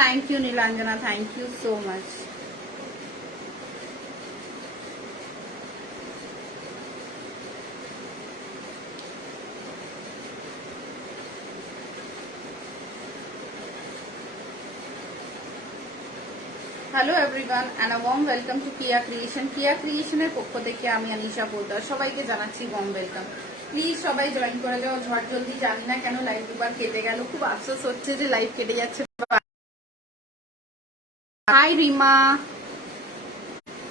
Thank you Nilanjana, thank you so much. Hello everyone and a warm welcome to Kiya creation. Kiya ক্রিয়েশনের পক্ষ থেকে আমি আনিশা পোদ্দার সবাইকে জানাচ্ছি ওয়ার্ম ওয়েলকাম। প্লিজ সবাই জয়েন করে যাও ঝট জলদি। জানি না কেন লাইভ দুবার কেটে গেল, খুব আফসোস হচ্ছে যে লাইভ কেটে যাচ্ছে। হাই রিমা,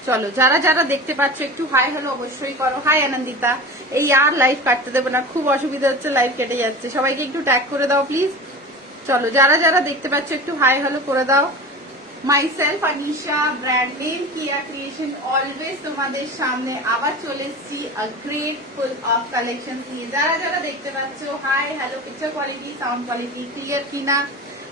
চলো যারা যারা দেখতে পাচ্ছ একটু হাই হ্যালো অবশ্যই করো। হাই আনন্দিতা, এই আর লাইভ কাটতে দেবো না, খুব অসুবিধা হচ্ছে, লাইভ কেটে যাচ্ছে। সবাইকে একটু ট্যাগ করে দাও প্লিজ। চলো যারা যারা দেখতে পাচ্ছ একটু হাই হ্যালো করে দাও। Myself Anisha, brand name Kiya creation, always তোমাদের সামনে আবার চলে এসেছি a great full of collection নিয়ে। যারা যারা দেখতে পাচ্ছ hi hello, picture quality sound quality clear কিনা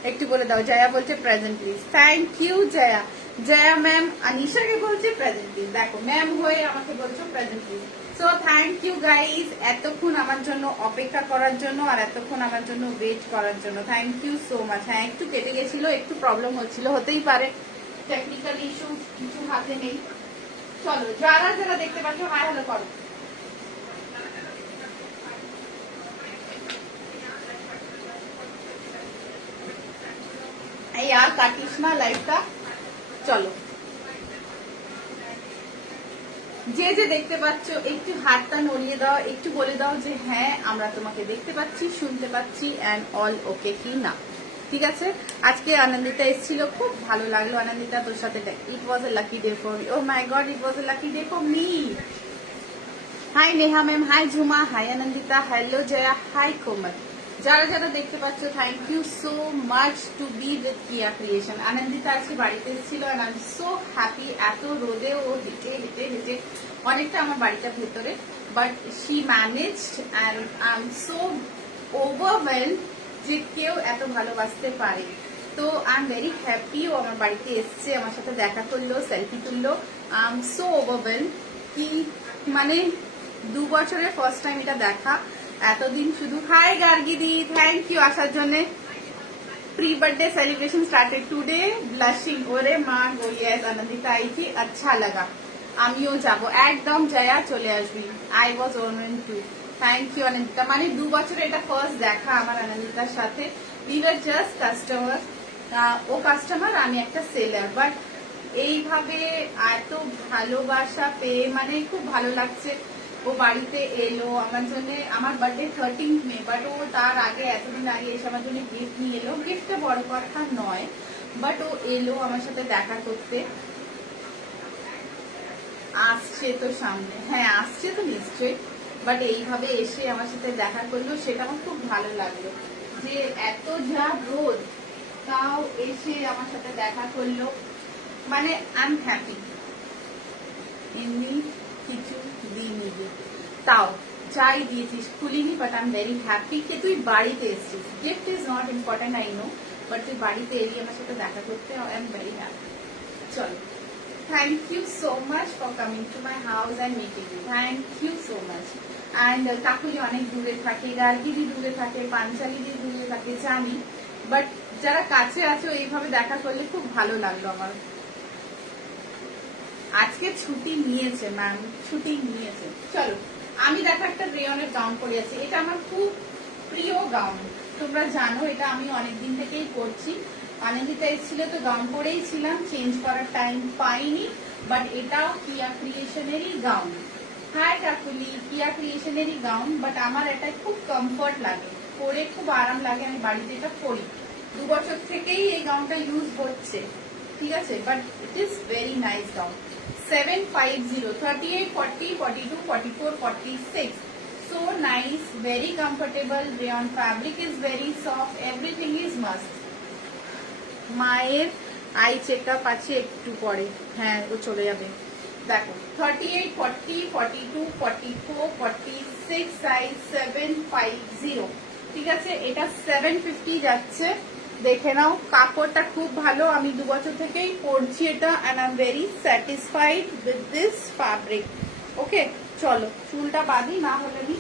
একটু বলে দাও। জয়া বলছে present please, thank you Jaya. Jaya ma'am আনিশাকে বলছে প্রেজেন্ট প্লিজ, দেখো ম্যাম হয়ে আমাকে বলছো present please. So thank you guys, এতক্ষণ আমার জন্য অপেক্ষা করার জন্য আর এতক্ষণ আমার জন্য ওয়েট করার জন্য থ্যাংক ইউ সো মাচ। হ্যাঁ একটু কেটে গেছিল, একটু প্রবলেম হচ্ছিল, হতেই পারে, টেকনিক্যাল ইস্যু, কিছু হাতে নেই। চলো যারা যারা দেখতে পাচ্ছ হাই হ্যালো করো। এই আর কাটিস না লাইভটা। চলো যে যে দেখতে পাচ্ছ একটু হাতটা নড়িয়ে দাও, একটু বলে দাও যে হ্যাঁ আমরা তোমাকে দেখতে পাচ্ছি, শুনতে পাচ্ছি অ্যান্ড অল ওকে কি না। ঠিক আছে, আজকে আনন্দিতা এসেছিল, খুব ভালো লাগলো আনন্দিতা তোর সাথে। It was a lucky day for me, oh my god it was a lucky day for me. Hi Neha ma'am, hi Jhuma, hi Anandita, hello Jaya, hi Komal. যারা যারা দেখতে পাচ্ছ thank you so much to be with Kiya creation. Anandita আজকে বাড়িতে এসেছিল and I am so happy. এত রোদে ও হেঁটে হেঁটে হেঁটে, অনেকটা আমার বাড়িটা ভেতরে, but she managed and I am so overwhelmed যে কেউ এত ভালোবাসতে পারে। তো আই এম ভেরি হ্যাপি ও আমার বাড়িতে এসছে, আমার সাথে দেখা করলো, সেলফি তুললো। আই এম সো ওভারওয়েলড কি মানে 2 বছরের ফার্স্ট টাইম এটা দেখা। এতদিন শুধু হাই গার্গিদি, থ্যাংক ইউ আসার জন্য। Pre birthday celebration started today, blushing. ওরে মা গো, ইয়েস আনন্দিতা আইছি, আচ্ছা লাগা, আমিও যাব একদম। জয়া চলে আসবি, I was one two. Thank you Anandita. মানে 2 বছরে এটা ফার্স্ট দেখা আমার আনন্দিতার সাথে। উই ওয়ার জাস্ট কাস্টমার, ও কাস্টমার আমি একটা সেলার, বাট এইভাবে এত ভালোবাসা পেয়ে মানে খুব ভালো লাগছে। ও বাড়িতে এলো আমার জন্য, আমার বার্থডে 13th মে, বাট ও তার আগে এতদিন আগে এসে আমার জন্য গিফট নিয়ে এলো। গিফটটা বড় কথা নয়, বাট ও এলো আমার সাথে দেখা করতে। আসছে তো সামনে, হ্যাঁ আসছে তো নিশ্চয়ই, বাট এইভাবে এসে আমার সাথে দেখা করলো, সেটা আমার খুব ভালো লাগলো। যে এত যা রোদ তাও এসে আমার সাথে দেখা করলো, মানে আই এম হ্যাপি। এমনি কিছু দিইনি, তাও যাই দিয়েছিস খুলিনি, but I am very happy যে তুই বাড়িতে এসেছিস। Gift is not important I know, but তুই বাড়িতে এলি আমার সাথে দেখা করতে, আই এম ভেরি হ্যাপি। চলো, thank you so much for coming to my house and meeting you, thank you so much. And Kakuli অনেক দূরে থাকে, গার্গিদি দূরে থাকে, পাঞ্চালিদি দূরে থাকে জানি, বাট যারা কাছে আছো এইভাবে দেখা করলে খুব ভালো লাগলো আমার। আজকে ছুটি নিয়েছে ম্যাম, ছুটি নিয়েছে। চলো, আমি দেখো একটা রেয়নের গাউন পরে আছি, এটা আমার খুব প্রিয় গাউন, তোমরা জানো এটা আমি অনেকদিন থেকেই পরছি। আনন্দিতা এসেছিল তো গাউন পরেই ছিলাম, চেঞ্জ করার টাইম পাইনি, বাট এটাও কিয়া ক্রিয়েশনেরই গাউন। হ্যাঁ কাকুলি, কিয়া ক্রিয়েশনেরই গাউন, বাট আমার এটা খুব কমফর্ট লাগে, পরে খুব আরাম লাগে, আমি বাড়িতে এটা পরি। 2 বছর থেকেই এই গাউনটা ইউজ হচ্ছে, ঠিক আছে, but it is very nice gown. 750, 38, 40, 42, 44, 46. So nice, very comfortable. Rayon fabric is very soft. Everything is must. মায়ের আই চেকআপ আছে একটু পরে, হ্যাঁ ও চলে যাবে। দেখো 38, 40, 42, 44, 46 সাইজ 750, ঠিক আছে, এটা 750 যাচ্ছে। দেখে নাও, কাপড়টা খুব ভালো, আমি 2 বছর থেকেই পরছি এটা, and I am very satisfied with this fabric. Okay চলো, চুলটা বাঁধি, না হলে আমি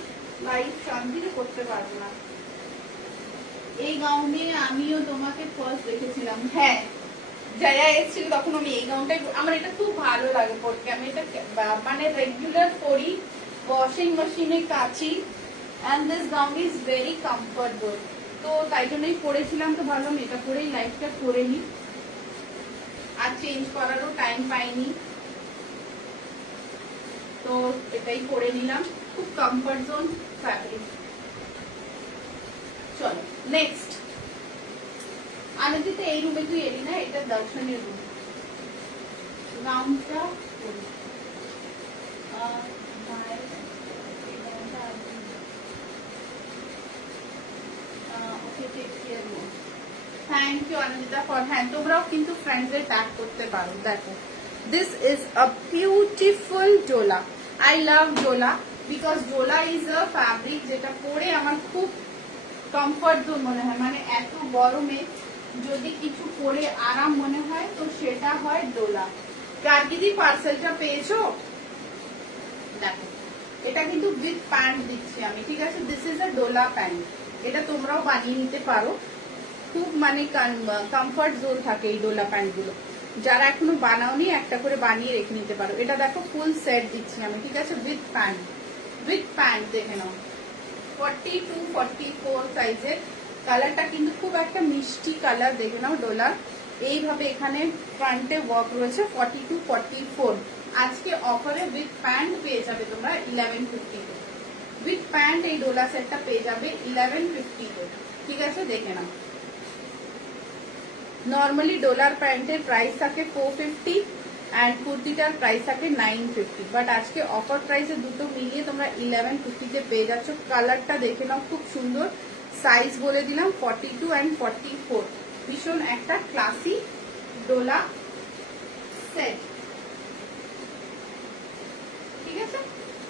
লাইভ শান্তিতে করতে পারবো না। এই গাউনে আমিও তোমাকে ফার্স্ট দেখেছিলাম। হ্যাঁ, জয়া এসেছিল তখন আমি এই গাউনটাই, আমার এটা খুব ভালো লাগে পরতে। আমি এটা মানে রেগুলার পরি, ওয়াশিং মেশিনে কাচি, and this gown is very comfortable. তো তাই জন্যই পরেছিলাম, তো ভাবলাম এটা পরেই লাইফটা করে নি, আর চেঞ্জ করারও টাইম পাইনি, তো এটাই পরে নিলাম। খুব কমফর্ট জোন ফ্যাব্রিক। চলো নেক্সট। আনন্দিতে এই রুমে তুই এলি না, এটা দর্শনের রুম। গাউনটা থ্যাংক ইউ আনন্দিতা ফর। হ্যাঁ, তোমরাও কিন্তু ফ্রেন্ডসদের ট্যাগ করতে পারো। দেখো, this is a beautiful dola. I love dola because dola is a fabric যেটা পরে আমার খুব কমফর্ট জোন মনে হয়। মানে এত গরমে যদি কিছু পরে আরাম মনে হয় তো সেটা হয় ডোলা। গার্গিদি পার্সেলটা পেয়েছো? দেখো, এটা কিন্তু উইথ প্যান্ট দিচ্ছি আমি, ঠিক আছে? This is a dola pant. এটা তোমরাও বানিয়ে নিতে পারো, খুব মানে কমফর্ট জোন থাকে এই ডোলা প্যান্ট গুলো। যারা এখনো বানাওনি একটা করে বানিয়ে রেখে নিতে পারো। এটা দেখো ফুল সেট দিচ্ছি আমি, ঠিক আছে? উইথ প্যান্ট, উইথ প্যান্ট দেখে নাও। 42-44 সাইজের। কালারটা কিন্তু খুব একটা মিষ্টি কালার, দেখে নাও ডোলার। এইভাবে এখানে ফ্রন্টে ওয়ার্ক রয়েছে। 42-44 আজকে অফারে উইথ প্যান্ট পেয়ে যাবে তোমরা 1150 তে। উইথ প্যান্ট এই ডোলা সেটটা পেয়ে যাবে 1150 তে, ঠিক আছে? দেখে নাও। নর্মালি ডোলার প্যান্টের প্রাইস থাকে 450 অ্যান্ড কুর্তিটার প্রাইস থাকে 950, বাট আজকে অফার প্রাইসে দুটো মিলিয়ে তোমরা 1150 তে পেয়ে যাচ্ছ। কালারটা দেখে নাও, খুব সুন্দর। সাইজ বলে দিলাম 42 অ্যান্ড 44। ভীষণ একটা ক্লাসি ডোলা সেট, ঠিক আছে?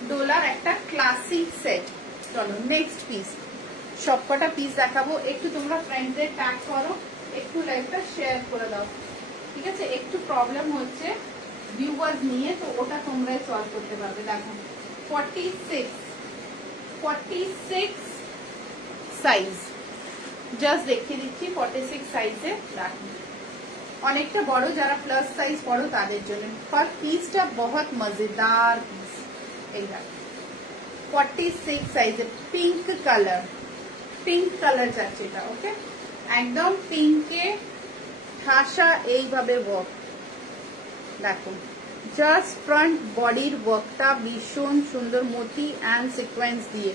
ডোলার একটা ক্লাসিক সেট। চলো নেক্সট পিস। সবকটা পিস দেখাবো। একটু তোমরা ফ্রেন্ডদের ট্যাগ করো, একটু লাইভটা শেয়ার করে দাও, ঠিক আছে? একটু প্রবলেম হচ্ছে ভিউয়ার্স নিয়ে, তো ওটা তোমরাই সলভ করতে পারবে। দেখো 46 সাইজ, জাস্ট দেখিয়ে দিচ্ছি। 46 সাইজে রাখো, অনেকটা বড়, যারা প্লাস সাইজ পড়ো তাদের জন্য। पर পিসটা বহুত মজেদার পিস। এই দেখো 46 সাইজে পিঙ্ক কালার, পিঙ্ক কালার যাচ্ছে এটা, ওকে? একদম পিঙ্কে ঠাসা এইভাবে ওয়ার্ক। দেখো জাস্ট ফ্রন্ট বডির ওয়ার্কটা ভীষণ সুন্দর, মোতি অ্যান্ড সিকোয়েন্স দিয়ে।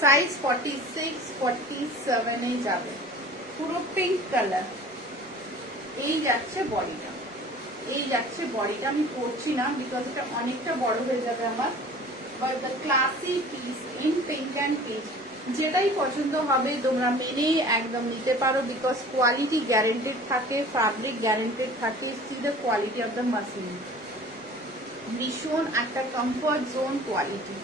সাইজ 46-47 যাবে, পুরো পিঙ্ক কালার। এই যাচ্ছে বডিটা, এই যাচ্ছে বডিটা। আমি পরছি না বিকজ এটা অনেকটা বড় হয়ে যাবে আমার। But the classy piece in pink and peach, যেটাই পছন্দ হবে তোমরা মেনে একদম নিতে পারো, বিকজ কোয়ালিটি গ্যারেন্টেড থাকে, ফ্যাব্রিক গ্যারেন্টেড থাকে। See the quality of the muslin, ভীষণ একটা comfort zone quality,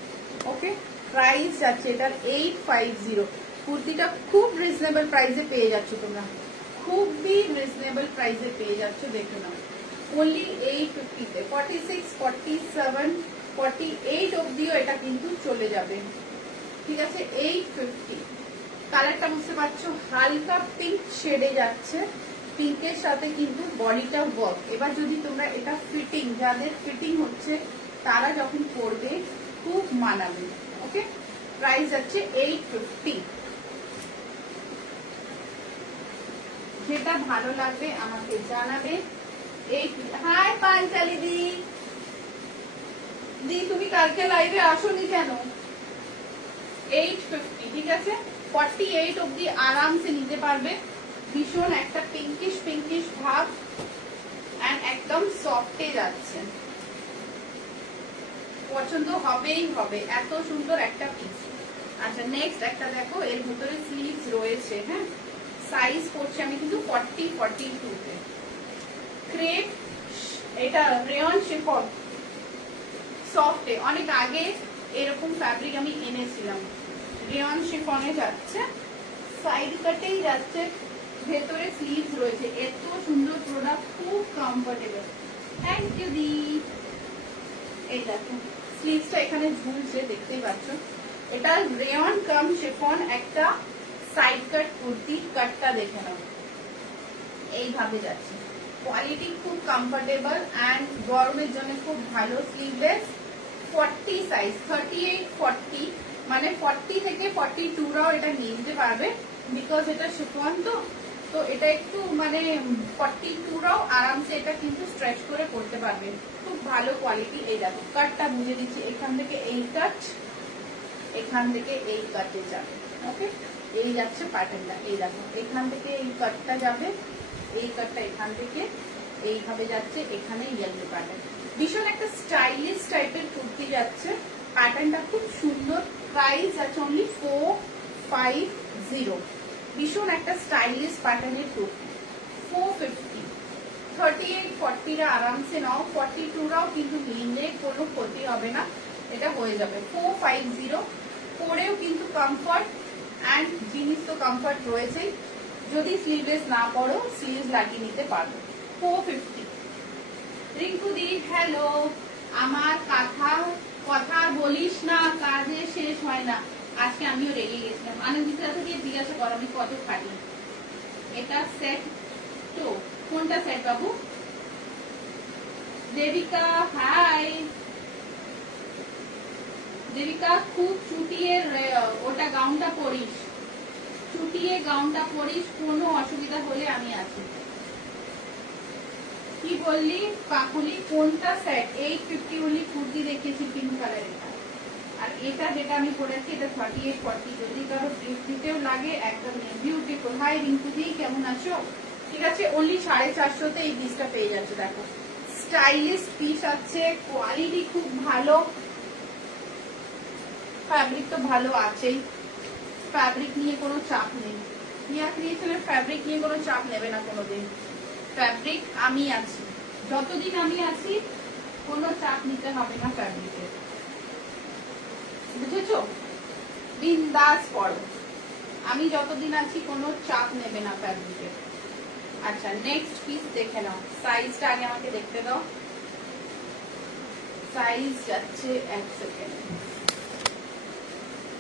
okay? Price যাচ্ছে এটার 850। কুর্তিটা খুব রিজনেবল প্রাইসে পেয়ে যাচ্ছ তোমরা, খুবই রিজনেবল প্রাইসে পেয়ে যাচ্ছ। দেখে নাও, ওনলি 850 তে। 46, 47, 48 অব্দিও এটা কিন্তু চলে যাবে, ঠিক আছে? 850। কালারটা বুঝতে পারছো, হালকা পিঙ্ক শেডে যাচ্ছে, পিঙ্কের সাথে কিন্তু বডিটা ওয়ার্ক। এবার যদি তোমরা এটা ফিটিং, যাদের ফিটিং হচ্ছে তারা যখন পরবে খুব মানাবে, ওকে? প্রাইস যাচ্ছে 850। যেটা ভালো লাগবে আমাকে জানাবে। হাই পাঞ্চালি দি, তুমি কালকে লাইভে আসোনি কেন? 850, ঠিক আছে? 48 অব্দি আরামসে নিতে পারবে। ভীষণ একটা পিঙ্কিশ ভাব এন্ড একদম সফটে যাচ্ছে, পছন্দ হবেই হবে, এত সুন্দর একটা পিস। আচ্ছা নেক্সট একটা দেখো, এর ভিতরে স্লিভস রয়েছে। হ্যাঁ, সাইজ পড়ছে আমি কিন্তু 40-42 তে। ক্রেপ, এটা রেয়ন শিফন সফটে। অনেক আগে এরকম ফ্যাব্রিক আমি এনেছিলাম। রেয়ন শিফনে যাচ্ছে, সাইড কাটেই যাচ্ছে, ভেতরে স্লিভস রয়েছে। এত সুন্দর প্রোডাক্ট, খুব কমফোর্টেবল। থ্যাংক ইউ দি। এই দেখো স্লিভসটা এখানে ঝুলছে, দেখতেই পাচ্ছ। এটা রেয়ন কাম শিফন একটা সাইড কাট কুর্তি, কাটটা দেখে নাও, এইভাবে যাচ্ছে। কোয়ালিটি খুব কমফোর্টেবল অ্যান্ড গরমের জন্য খুব ভালো। স্লিভলেস, 40 সাইজ, 38 40, মানে 40 থেকে 42 রাও এটা নিয়ে নিতে পারবে, বিকজ এটা শিফন তো এটা একটু মানে 42 রাও আরামসে এটা কিন্তু স্ট্রেচ করে পড়তে পারবে, খুব ভালো কোয়ালিটি। এই দেখো কাটটা বুঝে দিচ্ছি, এখান থেকে এই কাট, এখান থেকে এই কাটে যাবে, ওকে। এই যাচ্ছে প্যাটার্নটা, এই দেখো এখান থেকে এই কাটটা যাবে, এই কাটটা এখান থেকে এইভাবে যাচ্ছে, এখানে ইয়েলো প্যাটার্ন, ভীষণ একটা স্টাইলিশ টাইপের কুর্তি যাচ্ছে। প্যাটার্নটা খুব সুন্দর। প্রাইস আছে অনলি 450, ভীষণ একটা স্টাইলিশ প্যাটার্নের কুর্তি, 450। 38 40 রা আরামসে নাও, 42 রাও কিন্তু নিলে কোনো ক্ষতি হবে না, এটা হয়ে যাবে। 450, পরেও কিন্তু কমফর্ট অ্যান্ড জিনিস তো কমফর্ট রয়েছেই, যদি স্লিভলেস না পড়ো স্লিভ লাগিয়ে নিতে পারো। 450। রিঙ্কু দি হ্যালো, আমার কথা বলিস না, কাজে শেষ হয় না। আজকে আমিও রেগে গেছিলাম, আনন্দিতা থেকে জিজ্ঞাসা করো আমি কত খাটি। এটা সেট তো, কোনটা সেট বাবু? দেবিকা হাই। দেবিকা খুব চুটিয়ে ওটা গাউনটা পরিস, চুটিয়ে গাউনটা পরিস, কোনো অসুবিধা হলে আমি আছি। কি বললি কাকুলি? কোনটা সেট? 850 ওলি কুর্তি দেখেছি পিঙ্ক কালারের, আর এটা যেটা আমি পরেছি এটা 38 40, যদি কারো দিতেও লাগে একদম বিউটিফুল। হাই রিঙ্কু দি, কেমন আছো? ঠিক আছে, অনলি 450 এই পিসটা পেয়ে যাচ্ছে। দেখো স্টাইলিশ পিস আছে, কোয়ালিটি খুব ভালো, ফ্যাব্রিক তো ভালো আছেই, ফ্যাব্রিক নিয়ে কোনো চাপ নেই। নিয়া ক্রিয়েশনের ফ্যাব্রিক নিয়ে কোনো চাপ নেবে না কোনোদিন, ফ্যাব্রিক আমি আছি, যতদিন আমি আছি কোনো চাপ নিতে হবে না ফ্যাব্রিকের, বুঝেছো? বিন্দাস পড়ো, আমি যতদিন আছি কোনো চাপ নেবে না ফ্যাব্রিকের। আচ্ছা নেক্সট পিস দেখে নাও, সাইজটা আগে আমাকে দেখতে দাও। সাইজ যাচ্ছে 1 সেকেন্ড,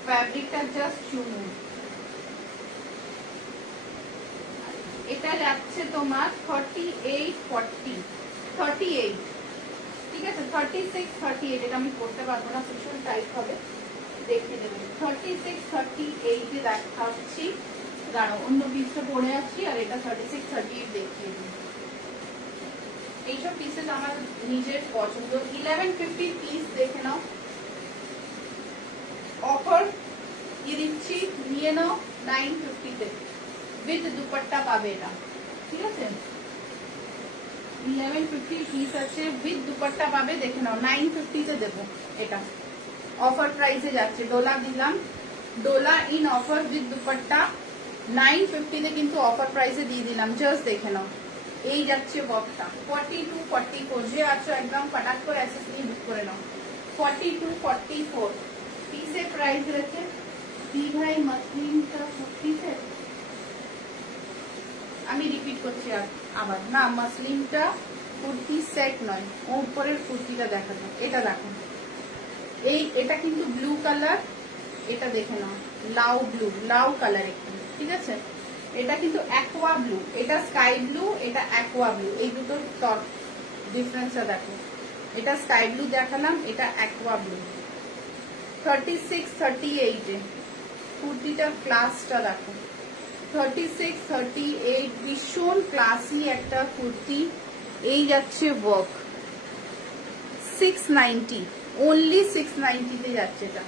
ফ্যাব্রিকটা জাস্ট চুমু। এটা যাচ্ছে তোমার 38 40, 38, ঠিক আছে। 36 38 এটা আমি করতে পারবো না, ভীষণ টাইট হবে, দেখে নেবেন। 36 38 এ দেখাচ্ছি, দাঁড়াও অন্য পিসটা পরে আছি, আর এটা 36 38 দেখিয়ে দিই। এইসব পিসেস আমার নিজের পছন্দ। 1150 পিস দেখে নাও, অফার দিয়ে দিচ্ছি, নিয়ে নাও 950 তে, উইথ দুপাট্টা পাবে এটা, ঠিক আছে। 1150 পিস আছে, উইথ দুপাট্টা পাবে, দেখে নাও 950 তে দেবো এটা, অফার প্রাইসে যাচ্ছে। ডোলা দিলাম, Dola in offer with dupatta 950 তে কিন্তু অফার প্রাইসে দিয়ে দিলাম, জাস্ট দেখে নাও। এই যাচ্ছে বক্সটা 42 44, যে আছো একদম ফটাক করে অ্যাসেস নিয়ে বুক করে নাও। 42 44 পিসের প্রাইস রয়েছে। দীঘাই মাসলিনটা 50 আমি রিপিট করছি আবার, না মাসলিনটা কুর্তি সেট নয়, ও উপরের কুর্তিটা দেখানো, এটা দেখো, এটা কিন্তু ব্লু কালার, এটা দেখে নাও লাউ ব্লু, লাউ কালার একটু, ঠিক আছে। এটা কিন্তু অ্যাকোয়া ব্লু, এটা স্কাই ব্লু, এটা অ্যাকোয়া ব্লু, এই দুটোর ডিফারেন্সটা দেখো। এটা স্কাই ব্লু দেখালাম, এটা অ্যাকোয়া ব্লু। 36 38 এ কুর্তিটার ক্লাসটা দেখো, 36 38, ভীষণ ক্লাসি একটা কুর্তি। এই যাচ্ছে ওয়ার্ক 690, অনলি 690 তে যাচ্ছে এটা।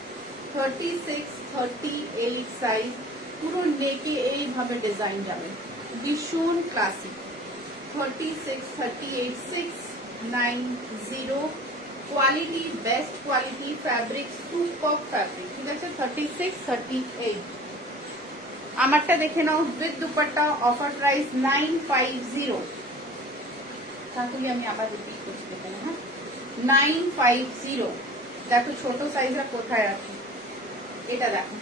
36 38 সাইজ, পুরো নেকে এইভাবে ডিজাইন যাবে, ভীষণ classy. 36 38 690, quality best quality, fabric super fabric, ঠিক আছে। 36 38 আমারটা দেখে নাও, উইথ দুপাট্টা অফার প্রাইস 950। তাহলে আমি আবার রিপিট করছি, দেখে না, হ্যাঁ 950। দেখো ছোট সাইজটা কোথায় আছে, এটা দেখো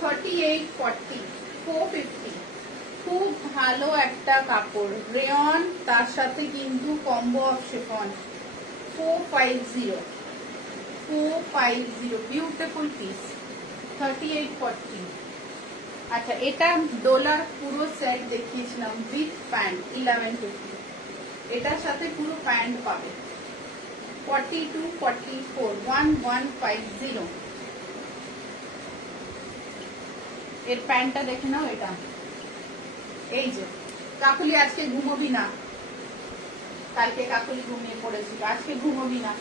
38 40 450, খুব ভালো একটা কাপড়, রেয়ন, তার সাথে কিন্তু combo of chiffon. 450 beautiful piece. 38 40 আচ্ছা, এটা ডলার পুরো সেট দেখিয়েছিলাম উইথ প্যান্ট 1150। এটার সাথে পুরো প্যান্ট পাবে 42, 44, 1150। এর প্যান্টটা দেখে নাও। এটা এই যে কাকুলি, আজকে ঘুমোবি না। কালকে কাকুলি ঘুমিয়ে পড়েছিল, আজকে ঘুমোবি না।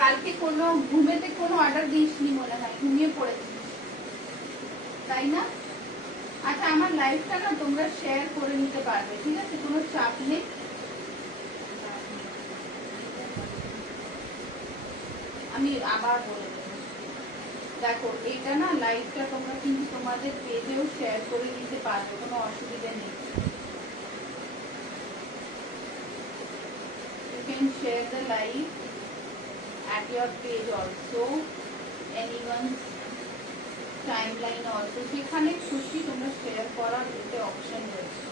কালকে কোনো ঘুমেতে কোনো অর্ডার দিসনি মনে হয়, ঘুমিয়ে পড়েছিস তাই না? আচ্ছা, আমার লাইফটা না তোমরা শেয়ার করে নিতে পারবে, ঠিক আছে? কোনো চাপ নেই। আমি আবার বলে দেবো, দেখো এটা না লাইভটা তোমরা কিন্তু তোমাদের পেজেও শেয়ার করে নিতে পারবে, কোনো অসুবিধা নেই। You can share the live at your page also, anyone's timeline also, যেখানে খুশি তোমরা শেয়ার করার এতে অপশন রয়েছে,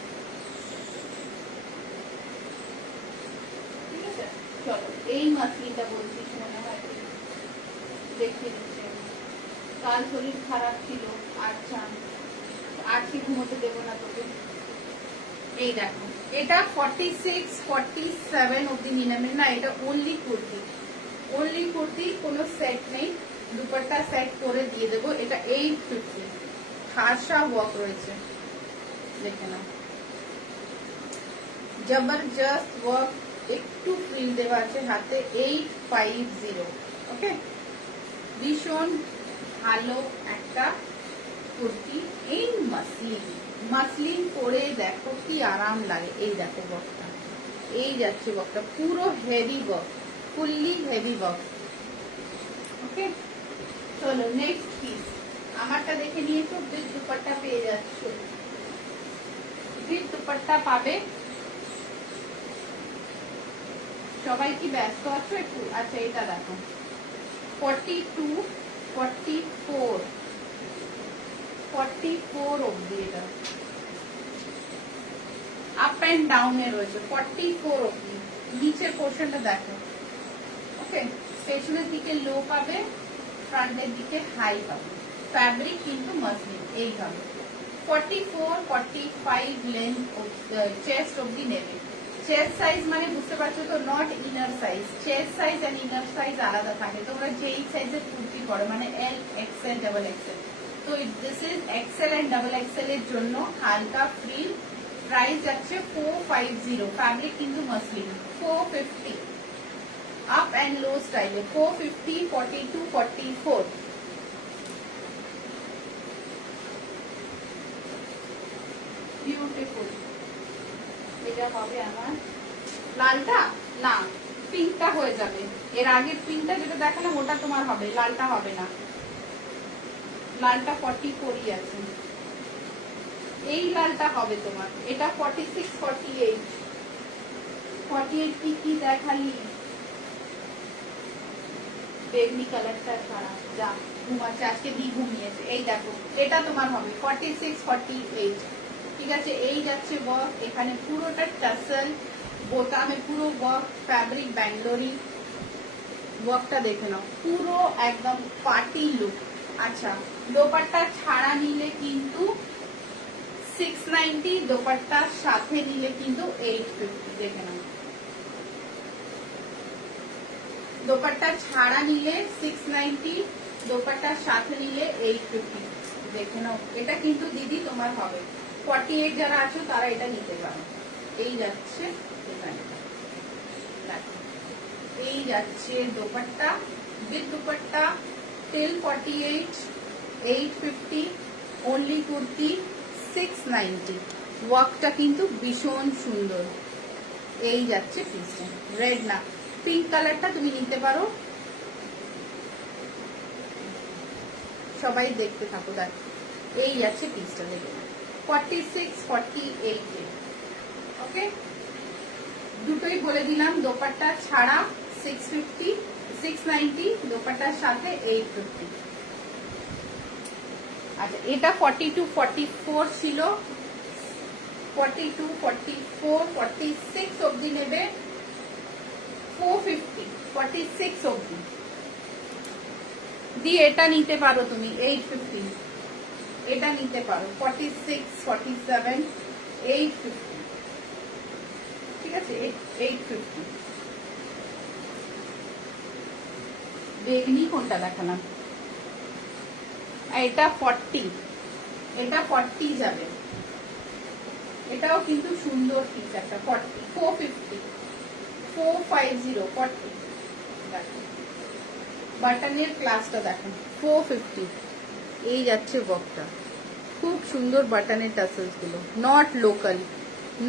ঠিক আছে? চলো, এই মাসলিটা বলছিস মনে হয়, দেখিয়ে দিচ্ছে। কাল শরীর খারাপ ছিল, আচ্ছা আজকে ঘুমোতে দেবো না তোকে। এই দেখো, এটা 46, 47 অব্দি নিলামে না। এটা অনলি কুর্তি, অনলি কুর্তি, কোনো সেট নেই। দুপাট্টা সেট করে দিয়ে দেবো। এটা 850, খাসা ওয়ার্ক রয়েছে, দেখে নাও। জবরদস্ত ওয়ার্ক, একটু ফ্রিল দেওয়া আছে হাতে। 850, ওকে। ভীষণ ভালো একটা কুর্তি এই মাসলিন। মাসলিন পরে দেখো কি আরাম লাগে। এই দেখো বকটা, এই যাচ্ছে বকটা, পুরো হেভি বক, ফুললি হেভি বক, ওকে। চলো নেক্সট পিস। আমারটা দেখে নিয়েছো, উইথ দুপাট্টা পেয়ে যাচ্ছ, উইথ দুপাট্টা পাবে। সবাই কি ব্যস্ত আছো একটু? আচ্ছা, এটা দেখো 42, 44, 44 অব্দি। এটা আপ অ্যান্ড ডাউনে রয়েছে 44 অব্দি। নিচের পোর্শনটা দেখো, ওকে। পেছনের দিকে লো পাবে, ফ্রন্টের দিকে হাই পাবে। ফ্যাব্রিক কিন্তু মাসলিন, এইভাবে 44, 45 লেন্থ চেস্ট অব্দি নেবে। চেস্ট সাইজ মানে বুঝতে পারছো তো, not inner size. Chest size and inner size আলাদা থাকে। তোমরা যেই সাইজের কুর্তি করো, মানে এল, এক্সেল, ডাবল এক্সেল, তো this is XL and double XL এর জন্য হালকা ফ্রি। প্রাইস যাচ্ছে 450। ফ্যাব্রিক কিন্তু মাসলিন। 450 আপ অ্যান্ড লো স্টাইলে 450, 42, 44। বিউটিফুল। এটা হবে আমার লালটা, না পিঙ্কটা হয়ে যাবে। এর আগের পিঙ্কটা যেটা দেখালাম ওটা তোমার হবে, লালটা হবে না। লালটা 44 আছে, এই লালটা হবে তোমার। এটা 46, 48। 48 কি দেখালি? বেগনি কালারটা ছাড়া যা ঘুমাচ্ছে, আজকে ঘুমিয়েছে। এই দেখো, এটা তোমার হবে 46, 48, ঠিক আছে। এই যাচ্ছে ওয়ার্ক, এখানে পুরোটা টাসেল, বোতামে পুরো ওয়ার্ক, ফ্যাব্রিক ব্যাঙ্গলোরি। ওয়ার্কটা দেখে নাও, পুরো একদম পার্টি লুক। আচ্ছা, দোপাট্টা ছাড়া নিলে কিন্তু 690, দোপাট্টার সাথে নিলে কিন্তু 850। দেখে নাও, দোপাট্টা ছাড়া নিলে 690, দোপাট্টার সাথে নিলে 850। দেখে নাও, এটা কিন্তু দিদি তোমার হবে 48। যারা আছো তারা এটা নিতে পারো। এই যাচ্ছে এখানে, এই যাচ্ছে dupatta, with dupatta till 48, 850, only kurti 690। ওয়ার্কটা কিন্তু ভীষণ সুন্দর। এই যাচ্ছে পিসটা, রেড না পিঙ্ক কালারটা তুমি নিতে পারো। সবাই দেখতে থাকো, দেখো এই যাচ্ছে পিসটা, দেখে 46, 48, ওকে। দুটোই বলে দিলাম, দোপাট্টা ছাড়া 650, 690, দোপাট্টার সাথে 850। আচ্ছা, এটা 42, 44 ছিল। 42, 44, 46 অব্দি নেবে 450, 46 অব্দি দিয়ে এটা নিতে পারো তুমি 850। এটা নিতে পারো 46, 47, 850। ঠিক আছে, 850। বেগনি কোনটা দেখালাম, এটা 40, এটা 40 যাবে। এটাও কিন্তু সুন্দর পিস একটা, 40, 450, 450, 40। দেখো বাটনের ক্লাসটা দেখো, 450। এই যাচ্ছে বকটা, খুব সুন্দর বাটনের টাসেলস গুলো, নট লোকাল,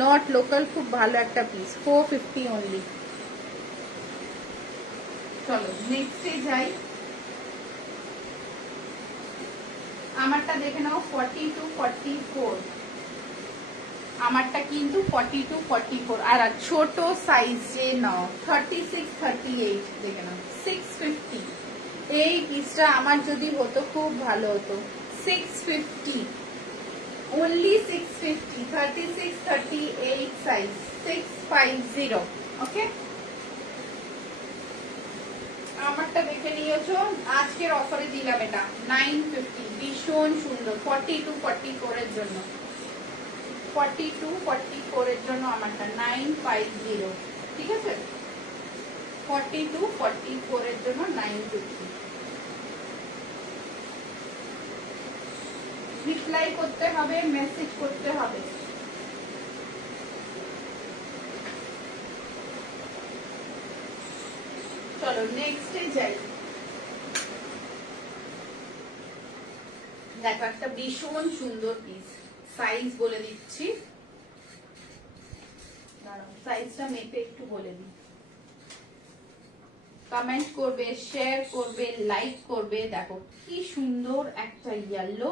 নট লোকাল, খুব ভালো একটা পিস, 450 অনলি। চলো নেক্সটে যাই। আমারটা দেখে নাও 40 to 44, আমারটা কিন্তু 40 to 44। আর ছোট সাইজ যে নাও 36, 38 দেখে নাও 650। এই পিসটা আমার যদি হতো খুব ভালো হতো, 650 only, 650, 36, 38 সাইজ, 650। ওকে, আমারটা দেখে নিয়েছো, আজকের অফারে দিলাম এটা 950, ভীষণ সুন্দর, 40 to 44 এর জন্য, 40 to 44 এর জন্য আমারটা 950। ঠিক আছে, 40 to 44 এর জন্য 950। রিপ্লাই করতে হবে, মেসেজ করতে হবে। চলো নেক্সটে যাই। দেখো একটা ভীষণ সুন্দর পিস, সাইজ বলে দিচ্ছি, সাইজটা মেপে একটু বলে দিই। কমেন্ট করবে, শেয়ার করবে, লাইক করবে। দেখো কি সুন্দর একটা ইয়েলো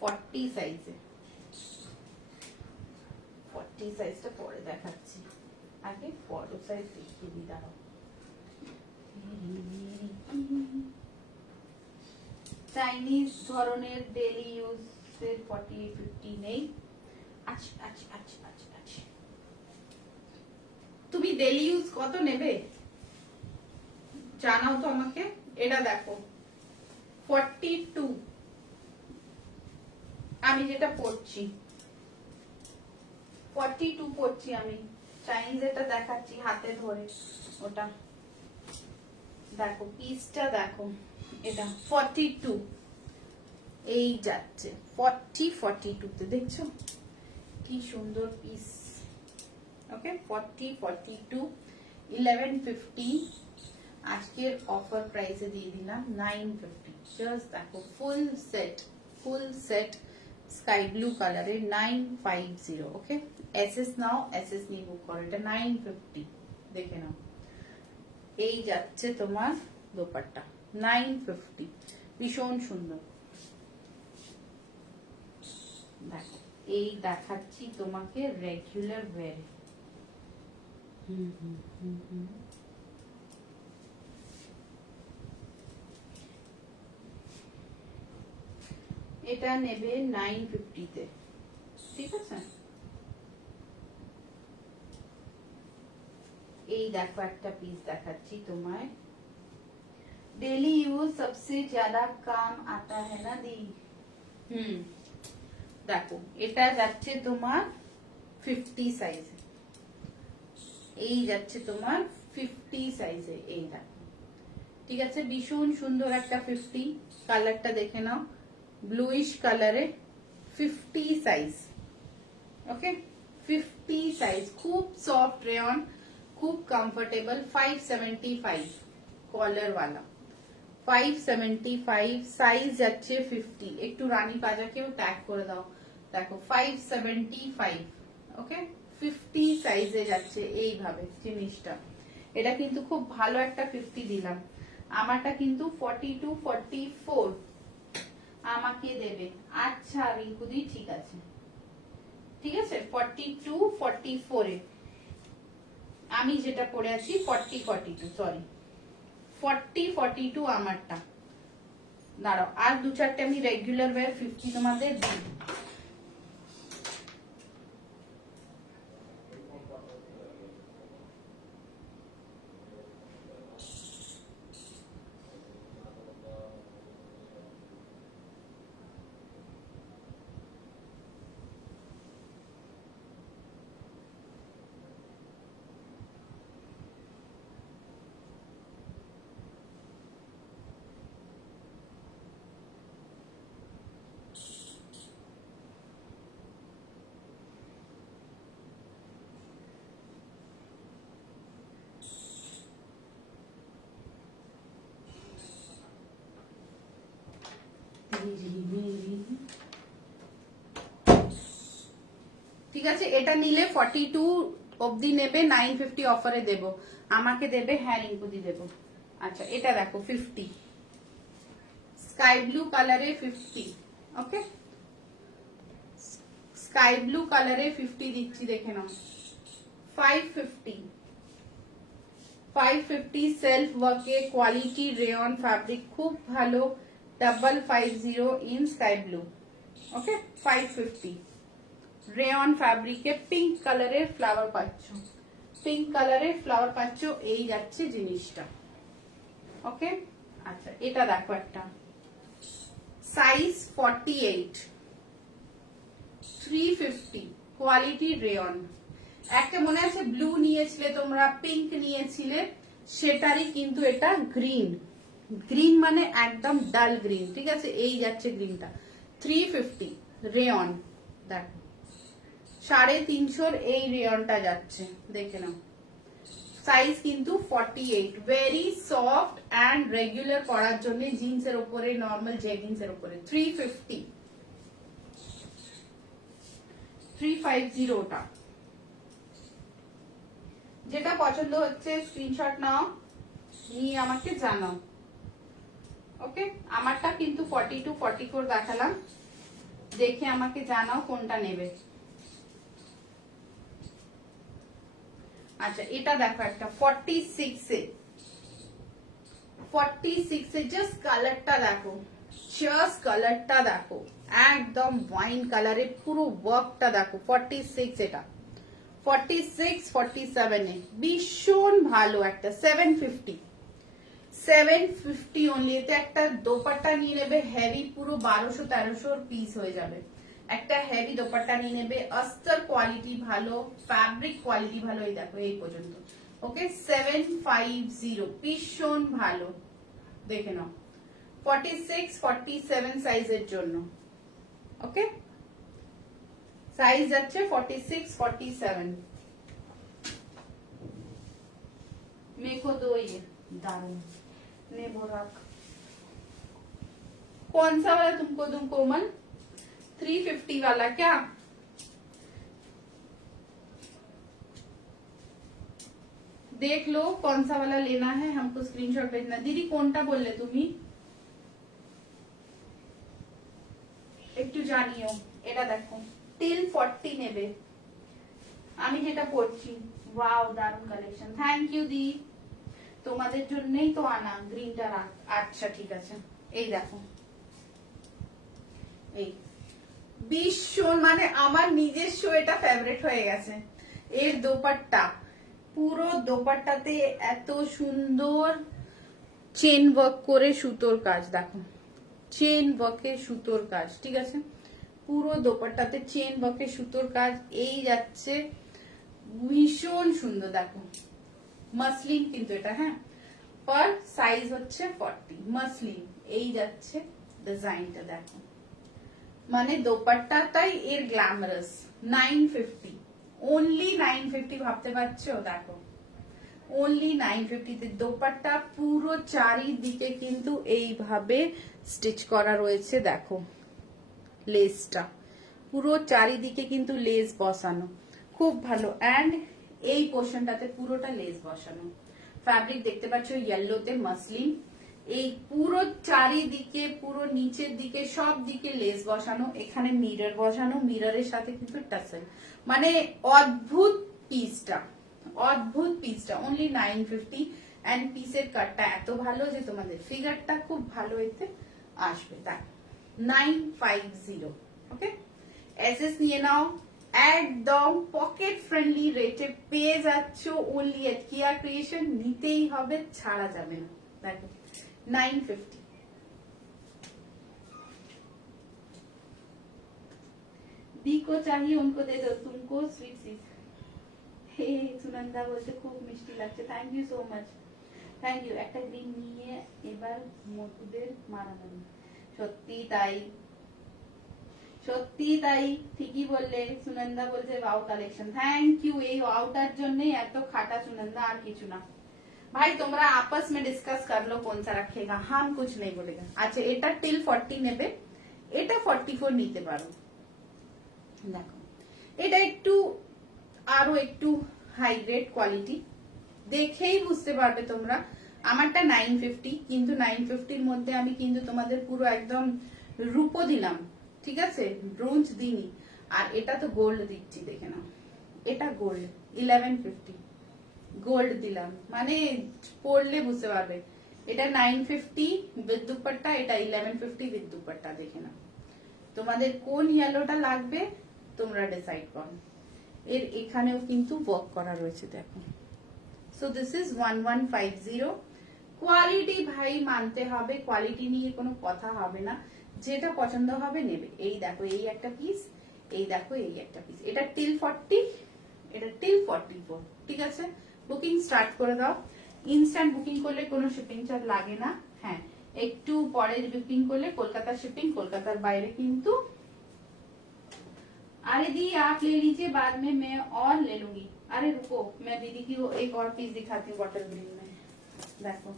40 সাইজে, 40 সাইজটা পরে দেখাচ্ছি, আগে বড় সাইজ দেখিয়ে দিই, দাঁড়াও। চাইনিজ ধরনের ডেলি ইউজের 40, 50 নেই। আচ্ছা আচ্ছা আচ্ছা আচ্ছা আচ্ছা, তুমি ডেলি ইউজ কত নেবে জানাও তো আমাকে। এটা দেখো 42, আমি যেটা পড়ছি 42 পড়ছি আমি, চাইনিজ এটা দেখাচ্ছি হাতে ধরে, ওটা দেখো পিসটা দেখো, এটা 42, এই যাচ্ছে 40, 42 তে, দেখছো কি সুন্দর পিস। ওকে, 40, 42, 1150। আজকের অফার প্রাইসে দিয়ে দিলাম 950। জাস্ট দেখো full set, full set sky blue কালারের 950। ওকে, এসএস নাও, এসএস নিয়ে বুক করো, এটা 950 দেখে নাও। এই যাচ্ছে তোমার দোপাট্টা 950, ভীষণ সুন্দর। দেখো এই দেখাচ্ছি তোমাকে রেগুলার ওয়্যার। এটা নেবে 950 তে, ঠিক আছে। এই দেখো একটা পিস দেখাচ্ছি তোমায়, डेली यूज सबसे ज्यादा काम आता है ना दी। দেখো এটা যাচ্ছে তোমার 50 সাইজে, এই যাচ্ছে তোমার 50 সাইজে, এই দেখো, ঠিক আছে, ভীষণ সুন্দর একটা 50। কালারটা দেখে নাও, ব্লুইশ কালারে, 50 সাইজ। ওকে, 50 সাইজ, খুব সফট রেয়ন, খুব কমফোর্টেবল। 575 কলার वाला, 575 সাইজ যাচ্ছে 50। একটু রানী পাজাকেও ট্যাগ করে দাও, দেখো 575। ওকে, 50 সাইজে যাচ্ছে এইভাবে জিনিসটা। এটা কিন্তু খুব ভালো একটা 50 দিলাম। আমারটা কিন্তু 40 to 44 আমাকে দেবে। আচ্ছা রিঙ্কুদি, ঠিক আছে, ঠিক আছে, 40 to 44 এ আমি যেটা পরে আছি 40, 42, সরি 40, 42 আমারটা। দাঁড়াও আর দু চারটে আমি রেগুলার ওয়্যার 50 তোমাদের দিই। ঠিক আছে, এটা নিলে 42 অবধি নেবে, 950 অফারে দেব, আমাকে দেবে, হ্যাঁ রিঙ্কুদি দেব। আচ্ছা এটা দেখো 50, স্কাই ব্লু কালারে 50, ওকে স্কাই ব্লু কালারে 50 দিচ্ছি, দেখে নাও। 550 সেলফ ওয়ার্কে কোয়ালিটি রেয়ন ফ্যাব্রিক, খুব ভালো, 550 in sky blue, okay 550 rayon ফ্যাব্রিকে পিঙ্ক কালারের ফ্লাওয়ার পাচ্ছ, পিঙ্ক কালারের ফ্লাওয়ার পাচ্ছ, এই যাচ্ছে জিনিসটা, ওকে। আচ্ছা এটা দেখো একটা সাইজ 48, 350 কোয়ালিটি রেয়ন। একটা মনে আছে ব্লু নিয়েছিলে তোমরা, পিঙ্ক নিয়েছিলে, সেটারই কিন্তু এটা গ্রিন, গ্রিন মানে একদম ডাল গ্রিন, ঠিক আছে, এই যাচ্ছে গ্রিনটা, 350 রেয়ন, দেখো 350 এই রেয়নটা যাচ্ছে, দেখে নাও। সাইজ কিন্তু 48, ভেরি সফট অ্যান্ড রেগুলার পরার জন্য, জিন্সের উপরে, নর্মাল জেগিংস এর উপরে, 350 ওটা। যেটা পছন্দ হচ্ছে স্ক্রিনশট নাও, নিয়ে আমাকে জানাও, ওকে। আমারটা কিন্তু 42 44 দেখালাম, দেখে আমাকে জানাও কোনটা নেবে। আচ্ছা এটা দেখো একটা 46 এ জাস্ট কালারটা দেখো, জাস্ট কালারটা দেখো, একদম ওয়াইন কালারে পুরো ওয়ার্কটা দেখো, 46 এটা, 46 47 এ ভীষণ ভালো একটা 750 অনলি। এতে একটা দোপাট্টা নিয়ে নেবে হেভি, পুরো 1200-1300 পিস হয়ে যাবে, একটা হেভি দোপাট্টা নিয়ে নেবে, অস্তর কোয়ালিটি ভালো, ফ্যাব্রিক কোয়ালিটি ভালো, এই দেখো এই পর্যন্ত, ওকে 750 ভীষণ ভালো, দেখে নাও 46 47 সাইজের জন্য, ওকে সাইজ যাচ্ছে 46 47। मेको दो ये दारू नेबो रख, कौन सा वाला तुमको दूं कोमल, 350 वाला क्या, देख लो कौन सा वाला लेना है, हमको स्क्रीनशॉट भेजना। दीदी কোনটা বললে তুমি, একটু জানিও। এটা দেখো টিল 40 নেবে, আমি যেটা পড়ছি, ওয়াও দারুন কালেকশন, থ্যাংক ইউ দি, তোমাদের জন্যই তো আনা, গ্রিনটা রাখ, আচ্ছা ঠিক আছে। এই দেখো এই ভীষণ, মানে আমার নিজস্ব এটা ফেভারিট হয়ে গেছে, এর দোপাট্টা, পুরো দোপাট্টাতে এত সুন্দর চেন ওয়ার্ক করে সুতোর কাজ, দেখো চেন ওয়ার্কে সুতোর কাজ, ঠিক আছে, পুরো দোপাট্টাতে চেন ওয়ার্কে সুতোর কাজ, এই যাচ্ছে ভীষণ সুন্দর, দেখো মাসলিন কিন্তু এটা, হ্যাঁ পর সাইজ হচ্ছে 40, মাসলিন, এই যাচ্ছে ডিজাইনটা, দেখো মানে দোপাট্টাটাই এর গ্ল্যামারাস, 950 অনলি 950, ভাবতে পারছো, দেখো অনলি 950 তে দোপাট্টা, পুরো চারিদিকে কিন্তু এইভাবে স্টিচ করা রয়েছে, দেখো লেসটা পুরো চারিদিকে কিন্তু লেস বসানো, খুব ভালো, অ্যান্ড এই পোর্শনটাতে পুরোটা লেস বসানো, ফ্যাব্রিক দেখতে পাচ্ছ ইয়েলোতে মাসলিন, এই পুরো চারিদিকে, পুরো নিচের দিকে, সব দিকে লেস বসানো, এখানে মিরর বসানো, মিররের সাথে কিন্তু টাসেল, মানে অদ্ভুত পিসটা, অদ্ভুত পিসটা, অনলি 950, এন্ড পিসের কাটটা এত ভালো যে তোমাদের ফিগারটা খুব ভালো এতে আসবে, তাই 950, ওকে এসএস নিয়ে নাও, একদম পকেট ফ্রেন্ডলি রেটে পেয়ে যাচ্ছ, অনলি এট কিয়া ক্রিয়েশন, নিতেই হবে, ছাড়া যাবে না, দেখো 950। दी को चाहिए उनको दे दो, तुमको स्वीट सीज, হে সুনন্দা বলতে খুব মিষ্টি লাগছে, thank you so much, thank you. একটা গ্রিন নিয়ে এবার মধুদের মারামারি, সত্যি তাই, সত্যি তাই, ঠিকই বললে, সুনন্দা বলছে ওয়াও কালেকশন, থ্যাংক ইউ, এই ওয়াওটার জন্যই এত খাটা সুনন্দা, আর কিছু না भाई, তোমরা आपस में डिस्कस कर लो कौन सा रखेगा, हम कुछ नहीं बोलेगा। अच्छा এটা টিল 40 নেবে, এটা 44 নিতে পারো। দেখো এটা একটু আরো একটু হাই গ্রেড কোয়ালিটি, দেখেই বুঝতে পারবে তোমরা। আমারটা 950, কিন্তু 950-র মধ্যে আমি কিন্তু তোমাদের পুরো একদম রূপো দিলাম, ঠিক আছে, ব্রোঞ্জ দিইনি। আর এটা তো গোল্ড দিচ্ছি, দেখে নাও, এটা গোল্ড 1150 গোল্ড দিলাম, মানে পড়লে বুঝতে পারবে। এটা 950 উইথ দুপাট্টা, এটা 1150 উইথ দুপাট্টা। দেখে নাও তোমাদের কোন ইয়েলোটা লাগবে তোমরা ডিসাইড করো। এর এখানেও কিন্তু ওয়ার্ক করা রয়েছে, দেখো। So this is 1150। কোয়ালিটি ভাই মানতে হবে, কোয়ালিটি নিয়ে কোনো কথা হবে না, যেটা পছন্দ হবে নেবে। এই দেখো এই একটা পিস, এই দেখো এই একটা পিস, এটা টিল 40, এটা টিল 44, ঠিক আছে। বুকিং স্টার্ট করে দাও। ইনস্ট্যান্ট বুকিং করলে কোনো শিপিং চার্জ লাগে না। হ্যাঁ, একটু পরে বুকিং করলে কলকাতা শিপিং, কলকাতার বাইরে কিন্তু। अरे दी आप ले लीजिए, बाद में मैं और ले लूंगी। अरे रुको, मैं दीदी की वो एक और पीस दिखाती हूँ बॉटल ग्रीन में। देखो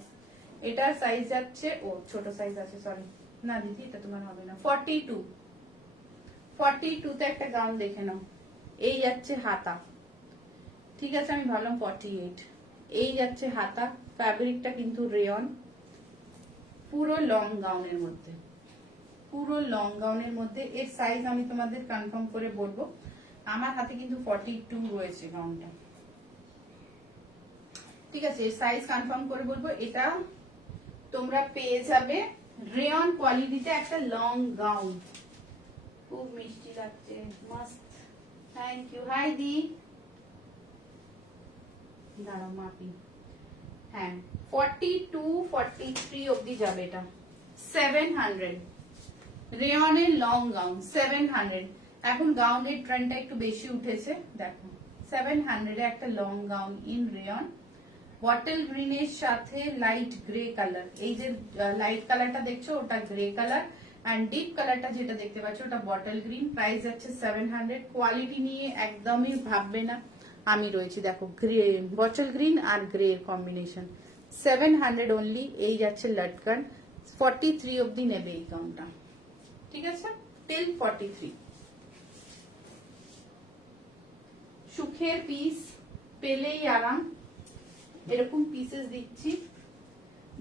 এটার সাইজ যাচ্ছে, ও ছোট সাইজ আছে, সরি না দিদি এটা তোমার হবে না। 42, 42 তে একটা গাউন দেখে নাও। এই যাচ্ছে হাতা, ঠিক আছে, আমি ভাবলাম 48। এই যাচ্ছে হাতা, ফ্যাব্রিকটা কিন্তু রেয়ন, পুরো লং গাউনের মধ্যে, পুরো লং গাউনের মধ্যে। এর সাইজ আমি তোমাদের কনফার্ম করে বলবো। আমার হাতে কিন্তু 42 রয়েছে গাউনটা, ঠিক আছে। এর সাইজ কনফার্ম করে বলবো। এটা তোমরা পেয়ে যাবে রেয়ন কোয়ালিটিতে একটা লং গাউন, খুব মিষ্টি লাগছে, মস্ত। Thank you. হাই দি, দাঁড়াও মাপি। হ্যাঁ 42 43 অব্দি যাবে। এটা 700 রেয়নের লং গাউন, 700। এখন গাউনের ট্রেন্ডটা একটু বেশি উঠেছে, দেখো 700 এ একটা long gown in rayon, bottle গ্রিনের সাথে লাইট গ্রে কালার। এই যে লাইট কালারটা দেখছো ওটা গ্রে কালার, এন্ড ডিপ কালারটা যেটা দেখতে পাচ্ছ ওটা বটল গ্রিন। প্রাইস যাচ্ছে 700। কোয়ালিটি নিয়ে একদমই ভাববে না, আমি রয়েছি। দেখো গ্রে, বটল গ্রিন আর গ্রে কম্বিনেশন, 700 অনলি। এই যাচ্ছে লটকন, 43 অব্দি নেবে এই গাউনটা, ঠিক আছে, টিল 43। সুখের পিস পেলেই আরাম, এরকম পিসেস দিচ্ছি।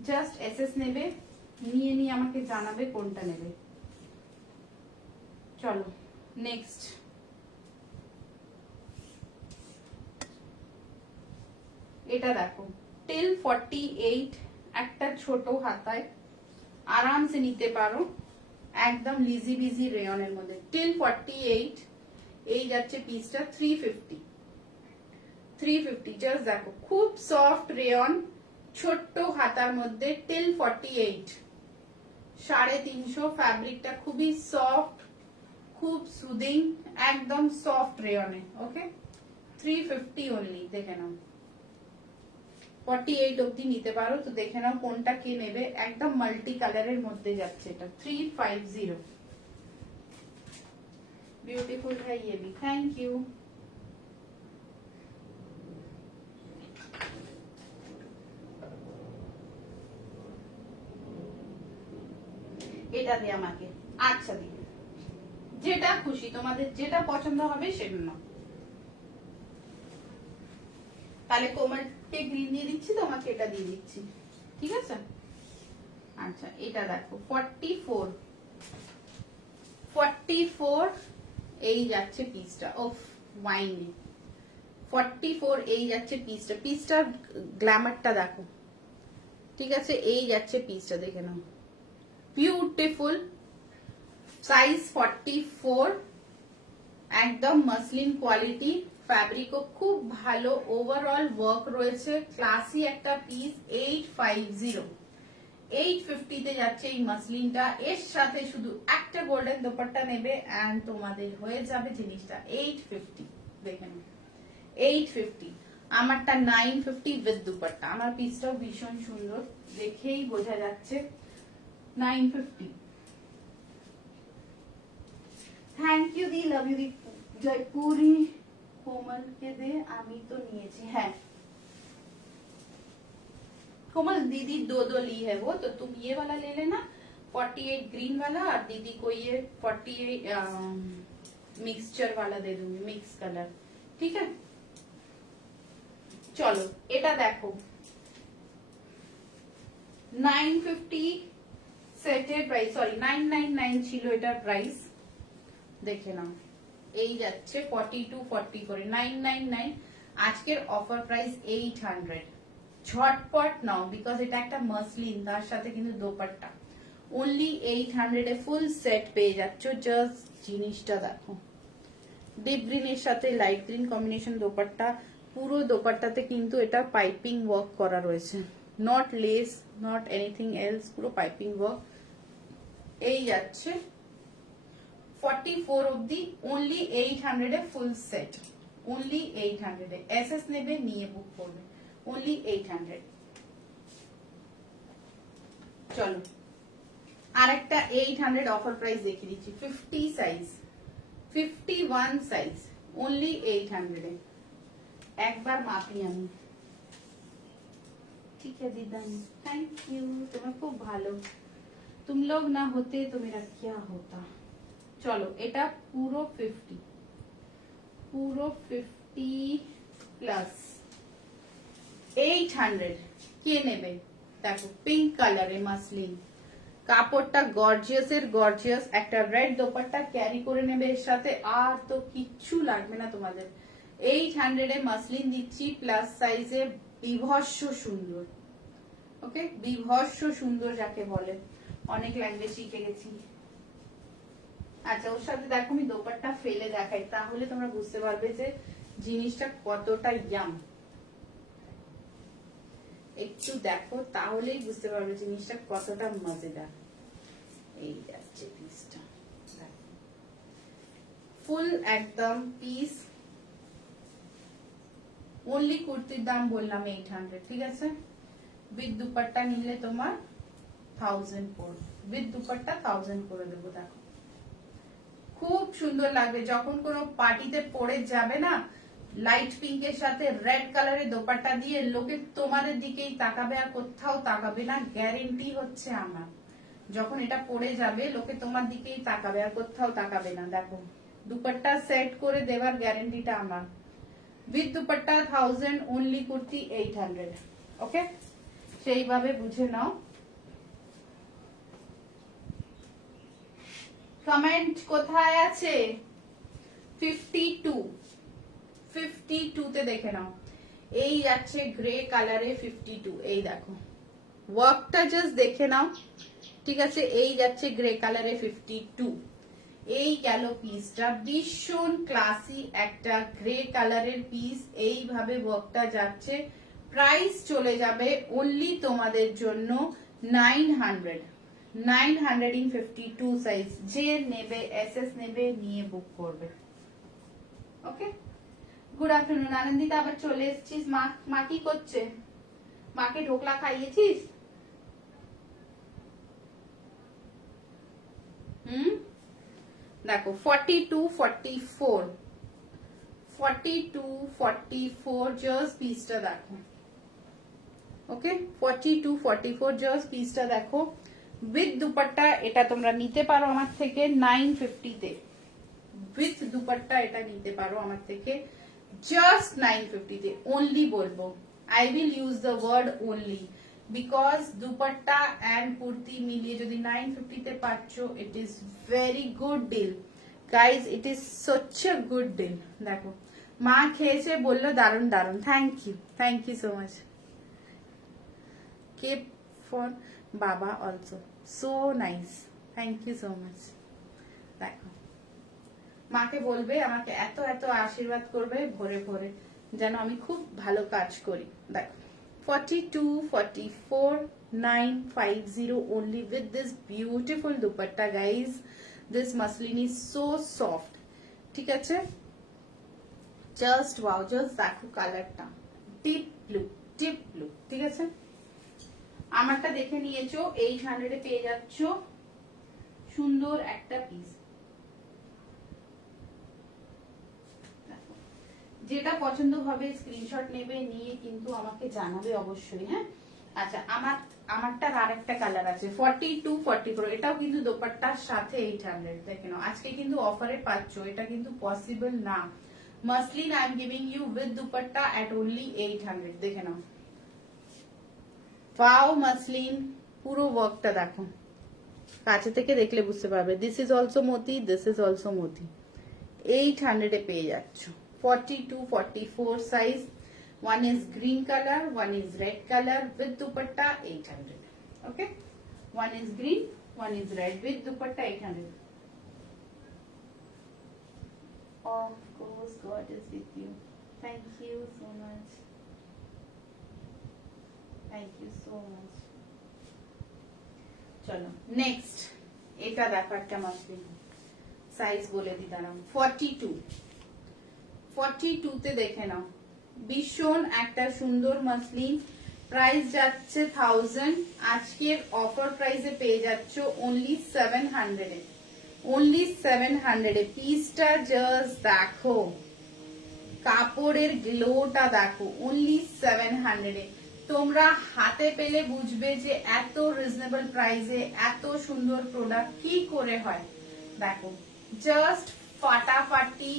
জাস্ট এসএস নেবে, নিয়ে নিয়ে আমাকে জানাবে কোনটা নেবে। চলো নেক্সট। এটা দেখো টিল 48, একটা ছোট হাতায়, আরামসে নিতে পারো, একদম লিজি বিজি রেয়নের মধ্যে। টিল 48, এই যাচ্ছে পিসটা 350, 350। জাস্ট দেখো খুব সফট রেয়ন, ছোট্ট হাতার মধ্যে, টিল 48, 350। ফ্যাব্রিকটা খুবই সফট, খুব সুদিং, একদম সফট রেয়নে। ওকে, 350 অনলি। দেখে নাও 48 অব্দি নিতে পারো, তো দেখে নাও কোনটা কে নেবে। একদম মাল্টি কালারের মধ্যে যাচ্ছে এটা, 350। ब्यूटीफुल है ये भी, थैंक यू। এটা দিয়ে আমাকে, আচ্ছা দি, যেটা খুশি তোমাদের, যেটা পছন্দ হবে সেটা নাও। তাহলে কোমলকে গ্রিন দিয়ে দিচ্ছি, তোমাকে এটা দিয়ে দিচ্ছি, ঠিক আছে। আচ্ছা এটা দেখো 44, 44 এই যাচ্ছে পিসটা, ওফ ওয়াইনে 44 এই যাচ্ছে পিসটা। পিসটার গ্ল্যামারটা দেখো, ঠিক আছে। এই যাচ্ছে পিসটা, দেখে নাও, বিউটিফুল। সাইজ 44, একদম মাসলিন কোয়ালিটি, ফ্যাব্রিকও খুব ভালো, ওভারঅল ওয়ার্ক রয়েছে, ক্লাসি একটা পিস। 850, 850 তে যাচ্ছে এই মাসলিনটা। এর সাথে শুধু একটা গোল্ডেন দোপাট্টা নেবে এন্ড তোমাদের হয়ে যাবে জিনিসটা 850। দেখেন 850, আমারটা 950 উইথ দুপাট্টা। আমার পিসটাও ভীষণ সুন্দর, দেখেই বোঝা যাচ্ছে 950। থ্যাংক ইউ দি, লাভ ইউ দি। জয়পুরি কোমলকে দে, আমি তো নিয়েছি। হ্যাঁ कोमल दीदी 2 ली है वो, तो तुम ये वाला ले लेना, 48 ग्रीन वाला और दीदी को ये 48 मिक्सचर वाला दे दूंगी, मिक्स कलर। ठीक है, চলো এটা দেখো 950 সেটের প্রাইস, সরি 999 ছিল এটার প্রাইস, দেখে নাও এই যাচ্ছে 42 40 করে 999, আজকের অফার প্রাইস 800। ঝটপট নাও বিকজ এটা একটা মাসলিন, তার সাথে কিন্তু দোপাট্টা, অনলি 800 এ ফুল সেট পেয়ে যাচ্ছ। জাস্ট জিনিসটা দেখো, ডিপ গ্রিনের সাথে লাইট গ্রিন কম্বিনেশন দোপাট্টা, পুরো দোপাট্টাতে কিন্তু এটা পাইপিং ওয়ার্ক করা রয়েছে, not less not anything else, পুরো পাইপিং ওয়ার্ক। এই যাচ্ছে 44 অবধি, অনলি 800 এ ফুল সেট, অনলি 800 এ। এসএস নেবে নিয়ে বুক করবে, অনলি 800। চলো আরেকটা 800 অফার প্রাইস দেখিয়ে দিচ্ছি, 50 সাইজ, 51 সাইজ, অনলি 800 এ। একবার মাপি আমি, ঠিক আছে দিদান, থ্যাংক ইউ, তোমার খুব ভালো, तुम लोग ना होते तो मेरा क्या होता। চলো এটা পুরো 50, পুরো 50 প্লাস 800 কে নেবে? দেখো পিঙ্ক কালারে মাসলিন, কাপড়টা গর্জিয়াস এর গর্জিয়াস, একটা রেড দোপাট্টা ক্যারি করে নেবে এর সাথে, আর তো কিচ্ছু লাগবে না তোমাদের। 800 এ মাসলিন দিচ্ছি, প্লাস সাইজে, বিভৎস সুন্দর। ওকে, বিভৎস সুন্দর যাকে বলে, অনেক ল্যাঙ্গুয়েজ শিখে গেছি। আচ্ছা ওর সাথে দেখো আমি দোপাট্টা ফেলে দেখাই, তাহলে তোমরা বুঝতে পারবে যে জিনিসটা কতটা ইয়াম। একটু দেখো তাহলেই বুঝতে পারবে জিনিসটা কতটা মজাদার। এই যাচ্ছে পিসটা, ফুল একদম পিস, অনলি কুর্তির দাম বললাম 800, ঠিক আছে। উইথ দুপাট্টা নিলে তোমার 1000 পড়বে, উইথ দুপাট্টা 1000 করে দেবো। দেখো খুব সুন্দর লাগবে যখন কোনো পার্টিতে পরে যাবে না, লাইট পিঙ্কের সাথে রেড কালারের দোপাট্টা দিয়ে, লোকে তোমাদের দিকেই তাকাবে আর কোথাও তাকাবে না, গ্যারেন্টি হচ্ছে আমার। যখন এটা পরে যাবে লোকে তোমার দিকেই তাকাবে আর কোথাও তাকাবে না। দেখো দুপাট্টা সেট করে দেওয়ার গ্যারেন্টিটা আমার। With dupatta 1000, only kurti 800। ওকে, সেইভাবে বুঝে নাও। কমেন্ট কোথায় আছে? 52, 52 তে দেখে নাও। এই যাচ্ছে গ্রে কালারে 52, এই দেখো ওয়ার্কটা জাস্ট দেখে নাও, ঠিক আছে। এই যাচ্ছে গ্রে কালারে 52, এই গেল পিসটা, ভীষণ ক্লাসি একটা গ্রে কালারের পিস, এইভাবে ওয়ার্কটা যাচ্ছে। প্রাইস চলে যাবে অনলি তোমাদের জন্য 900, 900 ইন 52 সাইজ। যে নেবে এসএস নেবে নিয়ে বুক করবে। ওকে, গুড আফটারনুন আনন্দিতা, আবার চলে এসেছিস। মা কি করছে? মাকে ঢোকলা খাইয়েছিস? দেখো 42 44, 42 44 জাস্ট পিসটা দেখো। ওকে, 42 44 জাস্ট পিসটা দেখো। উইথ দুপাট্টা এটা তোমরা নিতে পারো আমার থেকে 950 তে, উইথ দুপাট্টা এটা নিতে পারো আমার থেকে জাস্ট 950 তে। অনলি বলবো, I will use the word only, because dupatta and kurti মিলিয়ে যদি 950 তে পাচ্ছ, it is very good deal guys, it is such a good deal. দেখো মা খেয়েছে বললো দারুন দারুন, thank you so much. keep for Baba also, so nice, thank you so much। দেখো মাকে বলবে আমাকে এত এত আশীর্বাদ করবে ভরে ভরে, যেন আমি খুব ভালো কাজ করি। দেখো 42 44 950 only with this beautiful dupatta guys, this muslin is so soft, ঠিক আছে। জাস্ট ওয়াও, জাস্ট দেখো কালারটা, ডিপ ব্লু, ডিপ ব্লু, ঠিক আছে। আমারটা দেখে নিয়েছো, 800 এ পেয়ে যাচ্ছ সুন্দর একটা পিস। যেটা পছন্দ হবে স্ক্রিনশট নেবে, নিয়ে কিন্তু আমাকে জানাবে অবশ্যই। হ্যাঁ, আচ্ছা আমারটার আর একটা কালার আছে 42 44, এটাও কিন্তু দোপাট্টার সাথে 800। দেখে নাও আজকে কিন্তু অফারে পাচ্ছ, এটা কিন্তু পসিবল না। Muslin I am giving you with dupatta at only 800। দেখে নাও ওয়াও মাসলিন, পুরো ওয়ার্কটা দেখো, কাছে থেকে দেখলে বুঝতে পারবে। This is also moti, this is also moti. 800 এ পেয়ে যাচ্ছ। 42 44 size. One is green color, one is red color with dupatta 800. Okay, one is green, one is red with dupatta 800. Of course, God is with you. Thank you so much. Thank you so much. চলো next, এটা ব্যাপারটা muslin size বলে দি দাঁড়াও। 42 42 তে দেখে নাও, ভীষণ একটা সুন্দর মাসলিন, প্রাইস যাচ্ছে 1000, আজকের অফার প্রাইসে পেয়ে যাচ্ছ অনলি 700 এ। অনলি 700 এ। পিসটা জাস্ট দেখো, কাপড়ের গ্লোটা দেখো, অনলি 700 এ। তোমরা হাতে পেলে বুঝবে যে এত রিজনেবল প্রাইসে এত সুন্দর প্রোডাক্ট কি করে হয়। দেখো জাস্ট ফাটাফাটি,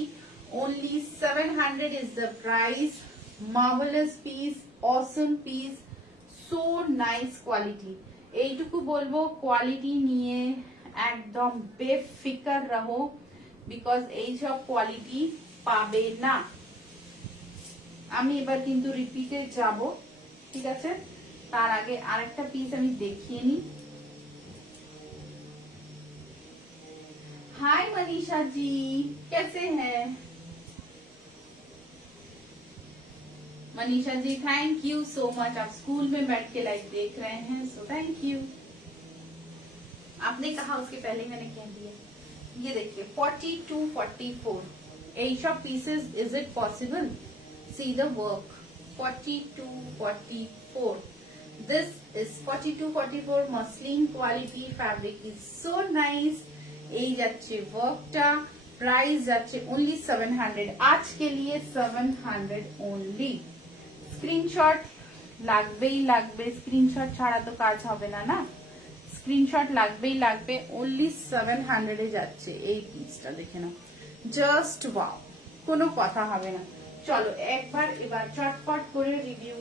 only 700 is the price. Marvelous piece, awesome piece, so nice quality. এইটুকু বলবো, কোয়ালিটি নিয়ে একদম বেফিকার রহো, বিকজ এইসব কোয়ালিটি পাবে না। আমি এবার কিন্তু রিপিটে যাব, ঠিক আছে? তার আগে আরেকটা পিস আমি দেখিয়ে নিই। हाय मनीषा जी, कैसे हैं? Manisha ji thank you so much, आप स्कूल में बैठ के लाइव देख रहे हैं, सो थैंक यू। आपने कहा उसके पहले मैंने कह दिया। ये देखिए 42 44 এই সব pieces, is it possible? See the work, 42 44, this is 42 44 muslin quality, fabric is so nice। এই যাচ্ছে ওয়ার্কটা, প্রাইস যাচ্ছে অনলি 700, আজকে লিয়ে 700 অনলি। স্ক্রিনশট লাগবেই লাগবে, স্ক্রিনশট ছাড়া তো কাজ হবে না, না স্ক্রিনশট লাগবেই লাগবে। অনলি 700 এ যাচ্ছে এই পিসটা, দেখে নাও জাস্ট ওয়াও, কোনো কথা হবে না। চলো একবার এবার চটপট করে রিভিউ।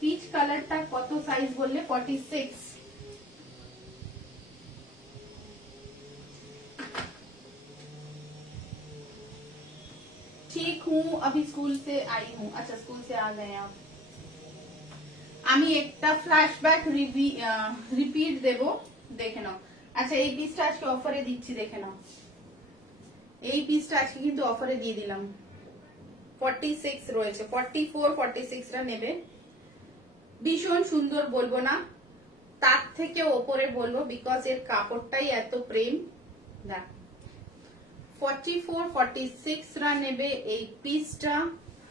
পিচ কালারটা কত সাইজ বললে? 46। ठीक हूँ, अभी स्कूल से आई हूँ। अच्छा स्कूल से आ गए आप। আমি একটা ফ্ল্যাশব্যাক রিপিট দেব, দেখে নাও। আচ্ছা এই পিসটা আজকে অফারে দিচ্ছি, দেখে নাও এই পিসটা আজকে কিন্তু অফারে দিয়ে দিলাম। 46 রয়েছে, 44 46 টা নেবে। ভীষণ সুন্দর বলবো না, তার থেকে ওপরে বলবো, বিকজ এর কাপড়টাই এত প্রেম। দেখ 44 46 রা নেবে এই পিসটা।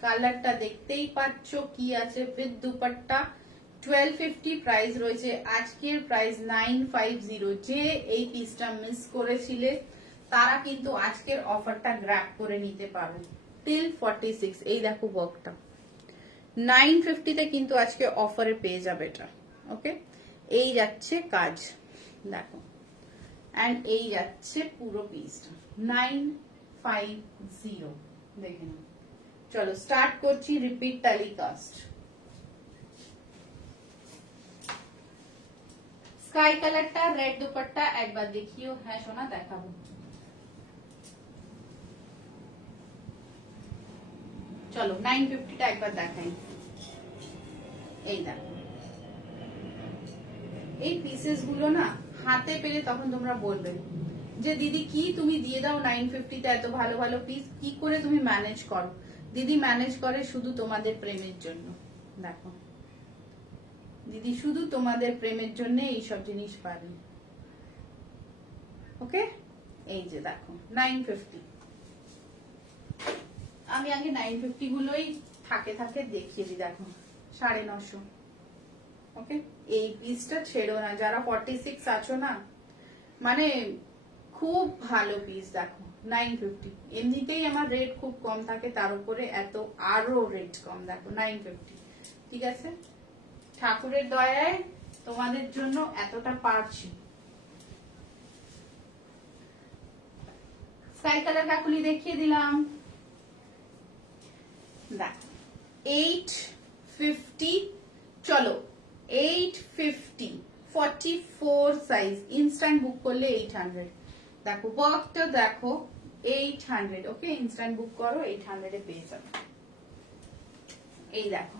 কালারটা দেখতেই পাচ্ছ কি আছে, উইথ দুপাট্টা 1250 প্রাইস রয়েছে, আজকের প্রাইস 950। যে এই পিসটা মিস করেছিলে তারা কিন্তু আজকের অফারটা গ্র্যাব করে নিতে পারো টিল 46। এই দেখো ওয়ার্কটা 950 তে কিন্তু আজকে অফারে পেয়ে যাবে এটা। ওকে, এই যাচ্ছে কাজ দেখো, এন্ড এই যাচ্ছে পুরো পিসটা 950। দেখে নাও। চলো স্টার্ট করছি রিপিট টেলিকাস্ট। স্কাই কালারটা, রেড দুপাট্টা একবার দেখিও। হ্যাঁ সোনা দেখাবো। চলো 950 টা একবার দেখাই। এই দেখো এই পিসেস গুলো না হাতে পেলে তখন তোমরা বলবে যে দিদি কি তুমি দিয়ে দাও 950 তে এত ভালো ভালো পিস, কি করে তুমি ম্যানেজ করো? দিদি ম্যানেজ করে শুধু তোমাদের প্রেমের জন্য। দেখো দিদি শুধু তোমাদের প্রেমের জন্য এইসব জিনিস পারে। ওকে, এই যে দেখো 950। আমি আগে 950 গুলোই থাকে থাকে দেখিয়ে দিই। দেখো 950। ওকে, এই পিসটা ছেড়ো না, যারা 46 আছো না, মানে খুব ভালো পিস। দেখো 950, এমনিতেই আমার রেট খুব কম থাকে, তার উপরে এত আরো রেট কম। দেখো 950, ঠিক আছে ঠাকুরের দয়ায় তোমাদের জন্য এতটা পারছি। স্কাই কালার কাকুলি দেখিয়ে দিলাম। দেখ 850, চলো 850 44 সাইজ ইনস্ট্যান্ট বুক করলে 800। দেখো ওয়ার্কটা দেখো 800। ওকে, ইনস্ট্যান্ট বুক করো 800 এ পেয়ে যাবে। এই দেখো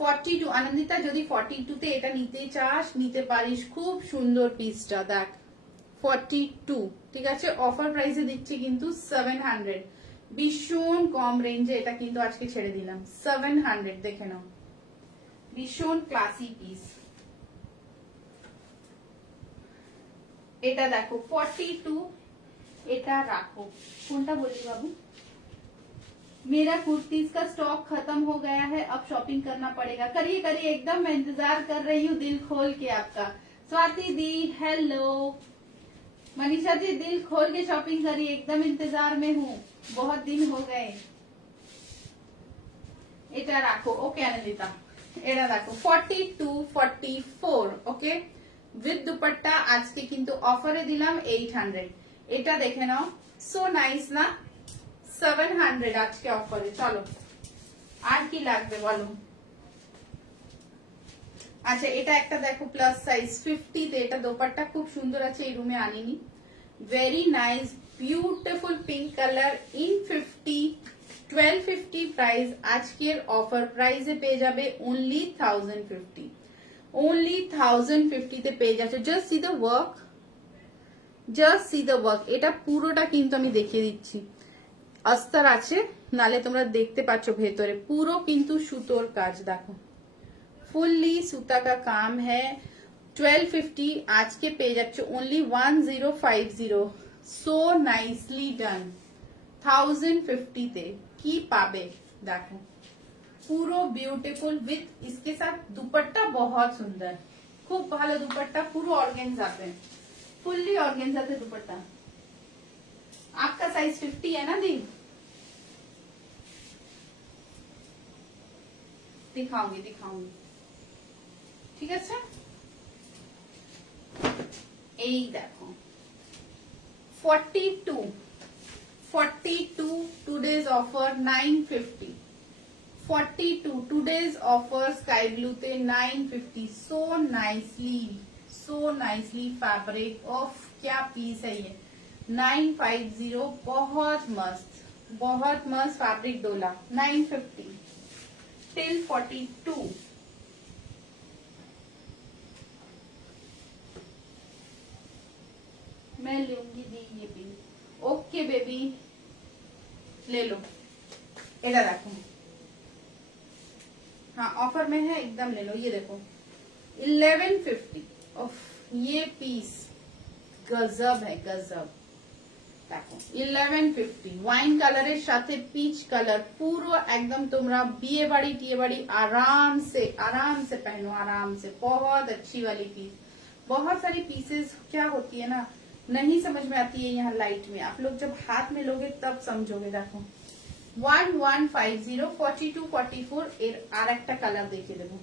42 আনন্দিতা, যদি 42 তে এটা নিতে চাস নিতে পারিস, খুব সুন্দর পিসটা। দেখ 42, ঠিক আছে। অফার প্রাইসে দিচ্ছি কিন্তু 700, ভীষণ কম রেঞ্জে এটা কিন্তু আজকে ছেড়ে দিলাম 700। দেখে নাও, ভীষণ ক্লাসি পিস। এটা দেখো 42, এটা রাখো। কোনটা বলি বাবু? मेरा कुर्तीज का स्टॉक खत्म हो गया है, अब शॉपिंग करना पड़ेगा। करिए करिए, एकदम मैं इंतजार कर रही हूँ दिल खोल के आपका। स्वाति दी हेलो, मनीषा जी दिल खोल के शॉपिंग करिए, एकदम इंतजार में हूँ, बहुत दिन हो गए। এটা রাখো। ওকে আনন্দিতা, এটা দেখো 42 44। ওকে, উইথ দুপাট্টা আজকে কিন্তু অফারে দিলাম 800। এটা দেখে নাও, সো নাইস না? 700 আজকে অফারে। চলো আর কি লাগবে বলো। আচ্ছা, এটা একটা দেখো প্লাস সাইজ 50 তে, এটা দোপাট্টা খুব সুন্দর আছে, এই রুমে আনিনি। Very nice beautiful pink colour in 50, 1250 price. আজকের অফার প্রাইসে পেয়ে যাবে অনলি 1050, অনলি 1050 তে পেয়ে যাচ্ছে। Just see the work, just see the work. এটা পুরোটা কিন্তু আমি দেখিয়ে দিচ্ছি, अस्तर আছে, নালে তোমরা দেখতে পাচ্ছ ভেতরে পুরো কিন্তু সুতোর কাজ। দেখো ফুললি সুতা का काम है। 1250 आज के পেয়ে যাচ্ছে ओनली 1050। So nicely done. 1050 তে কি পাবে দেখো, পুরো বিউটিফুল উইথ इसके साथ दुपट्टा बहुत सुंदर, खूब ভালো दुपट्टा, পুরো ऑर्गेन्जा पे, फुल्ली ऑर्गेन्जा पे दुपट्टा। आपका साइज 50 है ना दी? दिखाऊंगी दिखाऊंगी, ঠিক আছে। এই দেখো 42 today's offer 950। 42 today's offer sky blue তে 950। सो नाइसली फैब्रिक ऑफ, क्या पीस है ये। 950, बहुत मस्त फैब्रिक डोला। 950 टिल 42। मैं लूंगी दी ये भी। ओके बेबी, ले लो। एला रखो, हाँ ऑफर में है, एकदम ले लो। ये देखो 1150। ये पीस गजब है, गजब। দেখো 1150 ওয়াইন কালারের সাথে পিচ কালার, পুরো একদম তোমরা বিয়ে বাড়ি টিয়ে বাড়ি आराम से पहनो, आराम से। बहुत अच्छी वाली पीस। बहुत सारी पीसेस क्या होती है ना, नहीं समझ में आती है यहाँ लाइट में, आप लोग जब हाथ में लोगे तब समझोगे। देखो 1150 42 44 এর আর একটা কালার দেখিয়ে দেবো।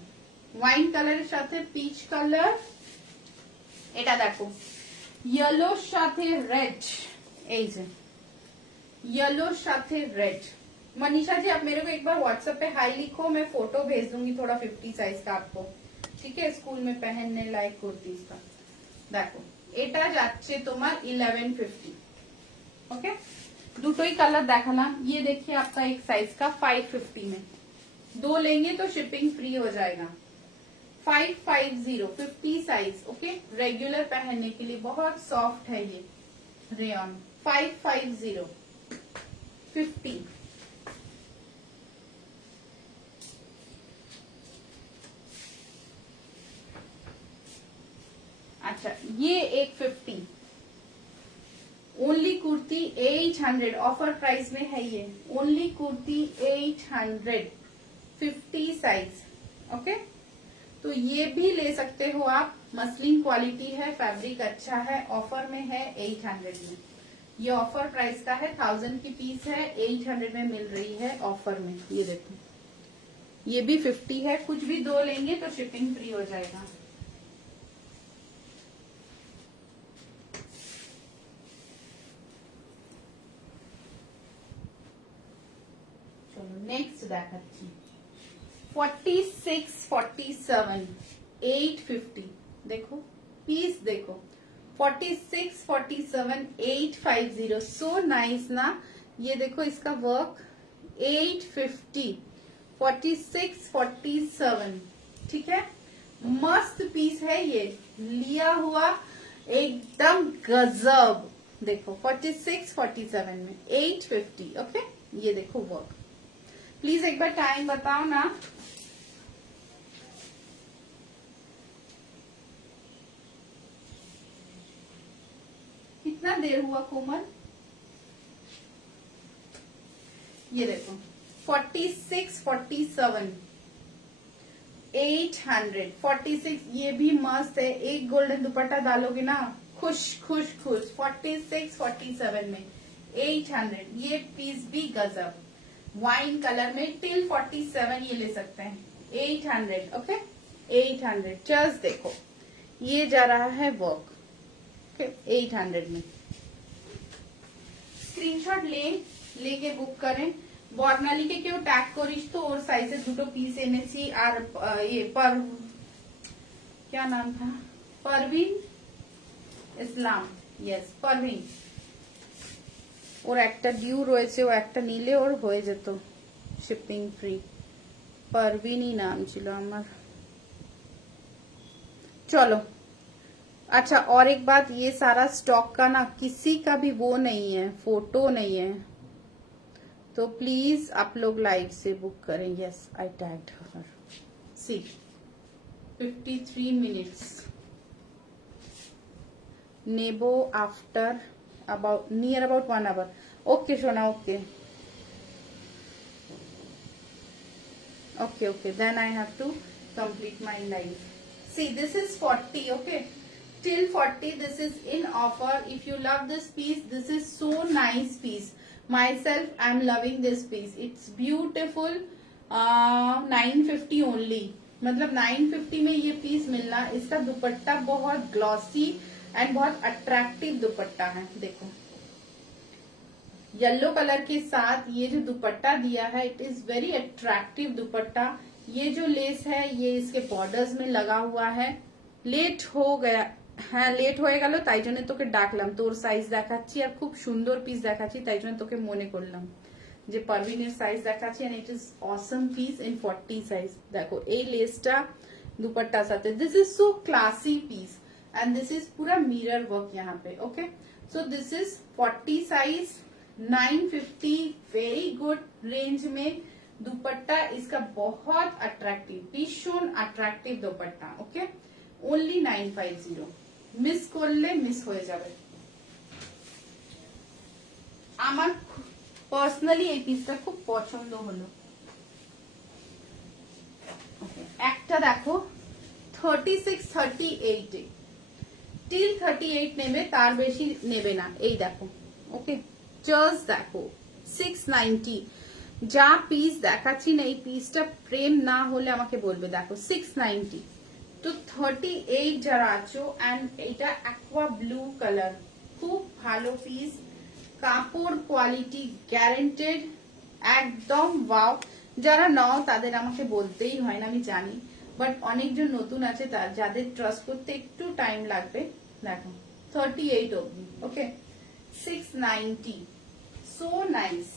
ওয়াইন কালারের সাথে পিচ কালার, এটা দেখো येलोর সাথে রেড, এই যে येलो साथे रेड। मनीषा जी आप मेरे को एक बार व्हाट्सएप पे हाई लिखो, मैं फोटो भेज दूंगी थोड़ा 50 साइज का आपको, ठीक है, स्कूल में पहनने लायक कुर्तीज का। देखो এটা যাচ্ছে তোমার 1150। ओके, দুটোই কালার দেখালাম। ये देखिए आपका एक साइज का 550 में, दो लेंगे तो शिपिंग फ्री हो जाएगा। 550 50 साइज। ओके, रेगुलर पहनने के लिए बहुत सॉफ्ट है ये रेयन। 550 50। अच्छा, ये एक 50 ओनली कुर्ती 800 ऑफर प्राइस में है ये। Only kurti 800 50 size. ओके, तो ये भी ले सकते हो आप। मसलिन क्वालिटी है, फैब्रिक अच्छा है, ऑफर में है 800 में। ये ऑफर प्राइस का है, 1000 की पीस है, 800 में मिल रही है ऑफर में। ये देखो ये भी 50 है, कुछ भी दो लेंगे तो शिपिंग फ्री हो जाएगा। चलो नेक्स्ट देखाচ্ছি 46, 47, 850। देखो पीस देखो 46, 47, 850, सो नाइस ना। ये देखो इसका वर्क 850, 46, 47, ठीक है, मस्त पीस है ये, लिया हुआ एकदम गजब। देखो 46, 47 में 850, ओके। ये देखो वर्क, प्लीज एक बार टाइम बताओ ना। कितना देर हुआ कोमल? ये देखो 46, 47, 800, 46, ये भी मस्त है। एक गोल्डन दुपट्टा डालोगे ना, खुश खुश खुश। 46, 47 में 800, ये पीस भी गजब, वाइन कलर में टिल 47 ये ले सकते हैं। 800, ओके 800। जस्ट देखो ये जा रहा है वर्क, ओके 800 में। স্ক্রিনশট लेके बुक करें। বর্ণালীকে কেউ ট্যাগ করিস তো, ওর সাইজে দুটো পিস এনেছি। আর ये पर क्या नाम था, परवीन ইসলাম, यस परवीन, ওর একটা ডিউ রয়েছে, ও একটা নিলে ওর হয়ে যেত শিপিং ফ্রি। परवीनই নাম ছিল আমার। चलो अच्छा, और एक बात, ये सारा स्टॉक का ना किसी का भी वो नहीं है, फोटो नहीं है, तो प्लीज आप लोग लाइव से बुक करें। Yes I tagged her. See 53 minutes नेबो after about near about 1 hour. Okay Sona, okay okay okay, then I have to complete my life. See, this is 40, okay, till 40 this is in offer. If you love this piece, this is so nice piece. Myself I am loving this piece, it's beautiful। 950 only, मतलब 950 में ये piece मिलना। इसका दुपट्टा बहुत glossy and बहुत attractive दुपट्टा है। देखो yellow colour के साथ ये जो दुपट्टा दिया है, इट इज वेरी अट्रैक्टिव दुपट्टा। ये जो लेस है ये इसके बॉर्डर्स में लगा हुआ है। लेट हो गया, হ্যাঁ লেট হয়ে গেল, তাই জন্য তোকে ডাকলাম, তোর সাইজ দেখাচ্ছি আর খুব সুন্দর পিস দেখাচ্ছি, তাই জন্য তোকে মনে করলাম যে পারভিনের সাইজ দেখাচ্ছি। And it is awesome piece in 40 size. দেখো এই লেসটা দুপাট্টার সাথে, this is so classy piece and this is पूरा मिरर वर्क यहाँ पे, okay. So this is 40 size, 950, very good range में दुपट्टा। इसका बहुत अट्रैक्टिव, भीषण attractive dupatta, okay. Only 950, miss করলে মিস হয়ে যাবে। আমার পার্সোনালি এই পিসটা খুব পছন্দ হলো। একটা দেখো 36, 38 টিল 38 নেবে, তার বেশি নেবে না। এই দেখো, ওকে জাস্ট দেখো 690। যা পিস দেখাচ্ছি না, এই পিসটা প্রেম না হলে আমাকে বলবে। দেখো 690 তো 38 যারা আছো, এন্ড এটা অ্যাকোয়া ব্লু কালার, খুব ভালো পিস, কাপড় কোয়ালিটি গ্যারান্টেড, একদম ওয়াও। যারা নাও তাদের আমাকে বলতেই হয় না, আমি জানি, বাট অনেকজন নতুন আছে, তার যাদের ট্রাস্ট করতে একটু টাইম লাগবে। দেখো 38 অবধি, ওকে 690, সো নাইস।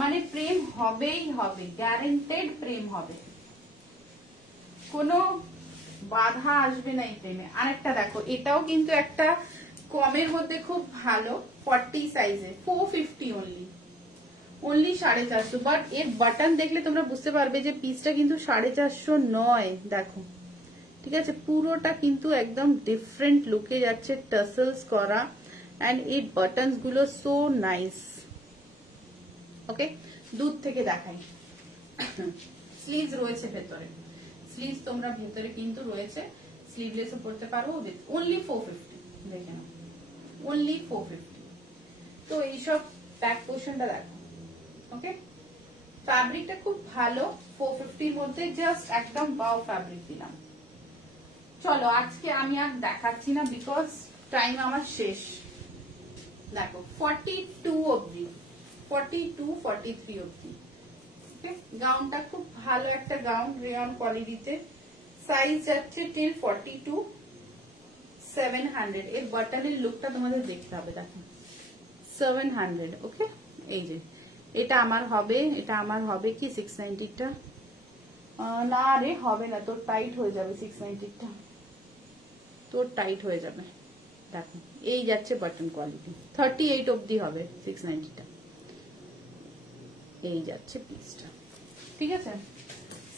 মানে প্রেম হবেই হবে, গ্যারান্টেড প্রেম হবে, কোনো বাধা আসবে না এই প্রেমে। আরেকটা দেখো, এটাও কিন্তু একটা কমের মধ্যে খুব ভালো, 40 সাইজে 450 অনলি, অনলি 450। বাট এর বাটন দেখলে তোমরা বুঝতে পারবে যে পিসটা কিন্তু 450 নয়। দেখো ঠিক আছে, পুরোটা কিন্তু একদম ডিফারেন্ট লুকে যাচ্ছে, টাসেলস করা, এন্ড এই বাটনস গুলো সো নাইস, ওকে। দূর থেকে দেখাই, স্লিভস রয়েছে ভেতরে, স্লিভস তোমরা ভেতরে কিন্তু রয়েছে, স্লিভলেসও পড়তে পারো। অনলি 450, দেখে নাও, অনলি 450। তো এইসব ব্যাক পোর্শনটা দেখো, ওকে। ফ্যাব্রিকটা খুব ভালো, 450 মধ্যে জাস্ট একদম বাও ফ্যাব্রিক দিলাম। চলো আজকে আমি আর দেখাচ্ছি না, বিকজ টাইম আমার শেষ। দেখো 42 অবধি, 42 43 অবধি। গাউনটা খুব ভালো একটা গাউন, রেয়ন কোয়ালিটিতে, সাইজ যাচ্ছে টিল 42, 700। এর বাটনের লুকটা তোমাদের দেখতে হবে, দেখো 700। ওকে, এই যে এটা আমার হবে, এটা আমার হবে কি 690টা, না রে হবে না, তোর টাইট হয়ে যাবে 690টা, তোর টাইট হয়ে যাবে। দেখো এই যাচ্ছে বাটন কোয়ালিটি, 38 অবধি হবে 690টা, এই যাচ্ছে পিসটা। ঠিক আছে,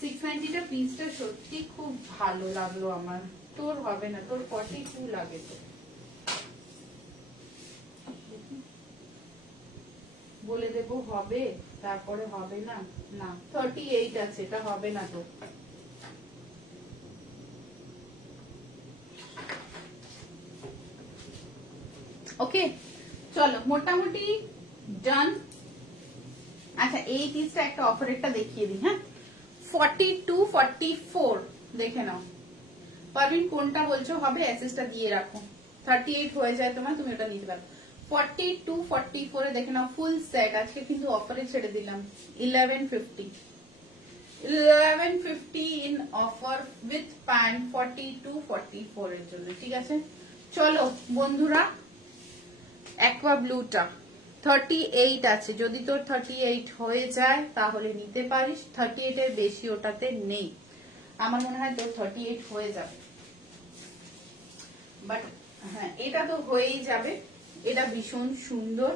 690টা পিসটা সত্যি খুব ভালো লাগলো আমার। তোর হবে না, তোর 42 লাগে তো, বলে দেবো হবে, তারপরে হবে না, না 38 আছে, এটা হবে না তো। ওকে চলো মোটামুটি ডান। আচ্ছা এই পিসটা একটা অফারেরটা দেখিয়ে দিই। হ্যাঁ 42 44 দেখে নাও, পারভিন কোনটা বলছো হবে, এসএসটা দিয়ে রাখো, 38 হয়ে যায় তোমার, তুমি ওটা নিতে পারো। 42 44 এ দেখে নাও ফুল সেট, আজকে কিন্তু অফারে ছেড়ে দিলাম 1150 ইন অফার উইথ প্যান্ট 42 44 এর জন্য। ঠিক আছে চলো বন্ধুরা, অ্যাকোয়া ব্লুটা 38 আছে, যদি তোর 38 হয়ে যায় তাহলে নিতে পারিস, 38 এর বেশি ওটাতে নেই, আমার মনে হয় তোর 38 হয়ে যাবে, বাট হ্যাঁ এটা তো হয়েই যাবে। এটা ভীষণ সুন্দর,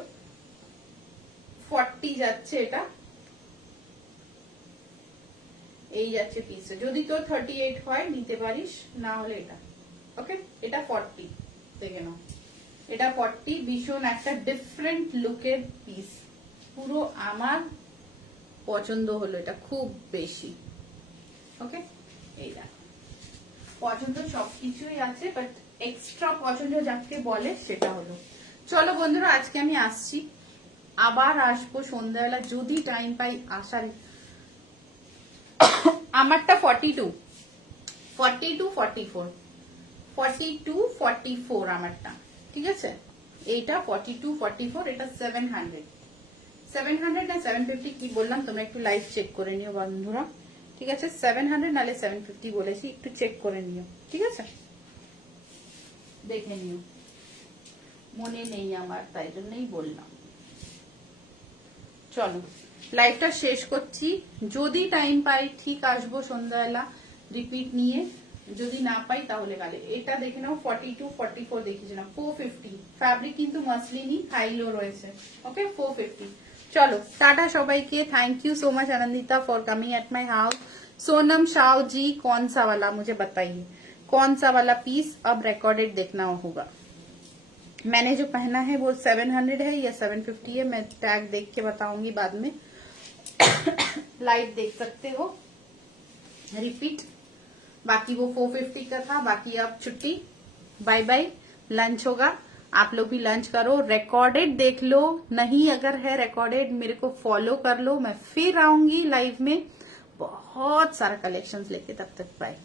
40 যাচ্ছে এটা, এই যাচ্ছে পিসটা, যদি তোর 38 হয় নিতে পারিস, না হলে এটা। ওকে এটা 40 দেখে নাও, এটা 40, ভীষণ একটা ডিফারেন্ট লুকের পিস, পুরো আমার পছন্দ হলো এটা খুব বেশি। ওকে এই দেখো, পছন্দ সবকিছুই আছে, বাট এক্সট্রা পছন্দ যাকে বলে সেটা হলো। চলো বন্ধুরা আজকে আমি আসছি, আবার আসবো সন্ধ্যাবেলা যদি টাইম পাই আসার। আমারটা 42 42 44 42 44 আমারটা, ঠিক আছে এইটা 42 44, এটা 700 না 750 কি বললাম তোমরা একটু লাইভ চেক করে নিও বন্ধুরা। ঠিক আছে 700 নালে 750 বলেছি, একটু চেক করে নিও। ঠিক আছে দেখে নিও, মনে নেই আমার, তাই জন্যই বললাম। চলো লাইভটা শেষ করছি, যদি টাইম পাই ঠিক আসবো সন্ধ্যাবেলা রিপিট নিয়ে, যদি না পাই তাহলে কালে। এটা দেখে নাও 42 44 দেখিয়েছিলাম, 450 ফ্যাব্রিক কিন্তু মাসলিনই, হাইলো রয়েছে। ওকে 450। चलो टाटा সবাইকে, thank you so much Anandita for coming at my house. Sonam Shah ji कौन सा वाला मुझे बताइए, कौन सा वाला पीस अब रिकॉर्डेड देखना होगा। मैंने जो पहना है वो 700 है या 750 है, मैं टैग देख के बताऊंगी बाद में। लाइव देख सकते हो रिपीट, बाकी वो 450 का था, बाकी अब छुट्टी, बाय बाय, लंच होगा, आप लोग भी लंच करो, रिकॉर्डेड देख लो, नहीं अगर है रिकॉर्डेड मेरे को फॉलो कर लो, मैं फिर आऊंगी लाइव में बहुत सारा कलेक्शंस लेके, तब तक बाय।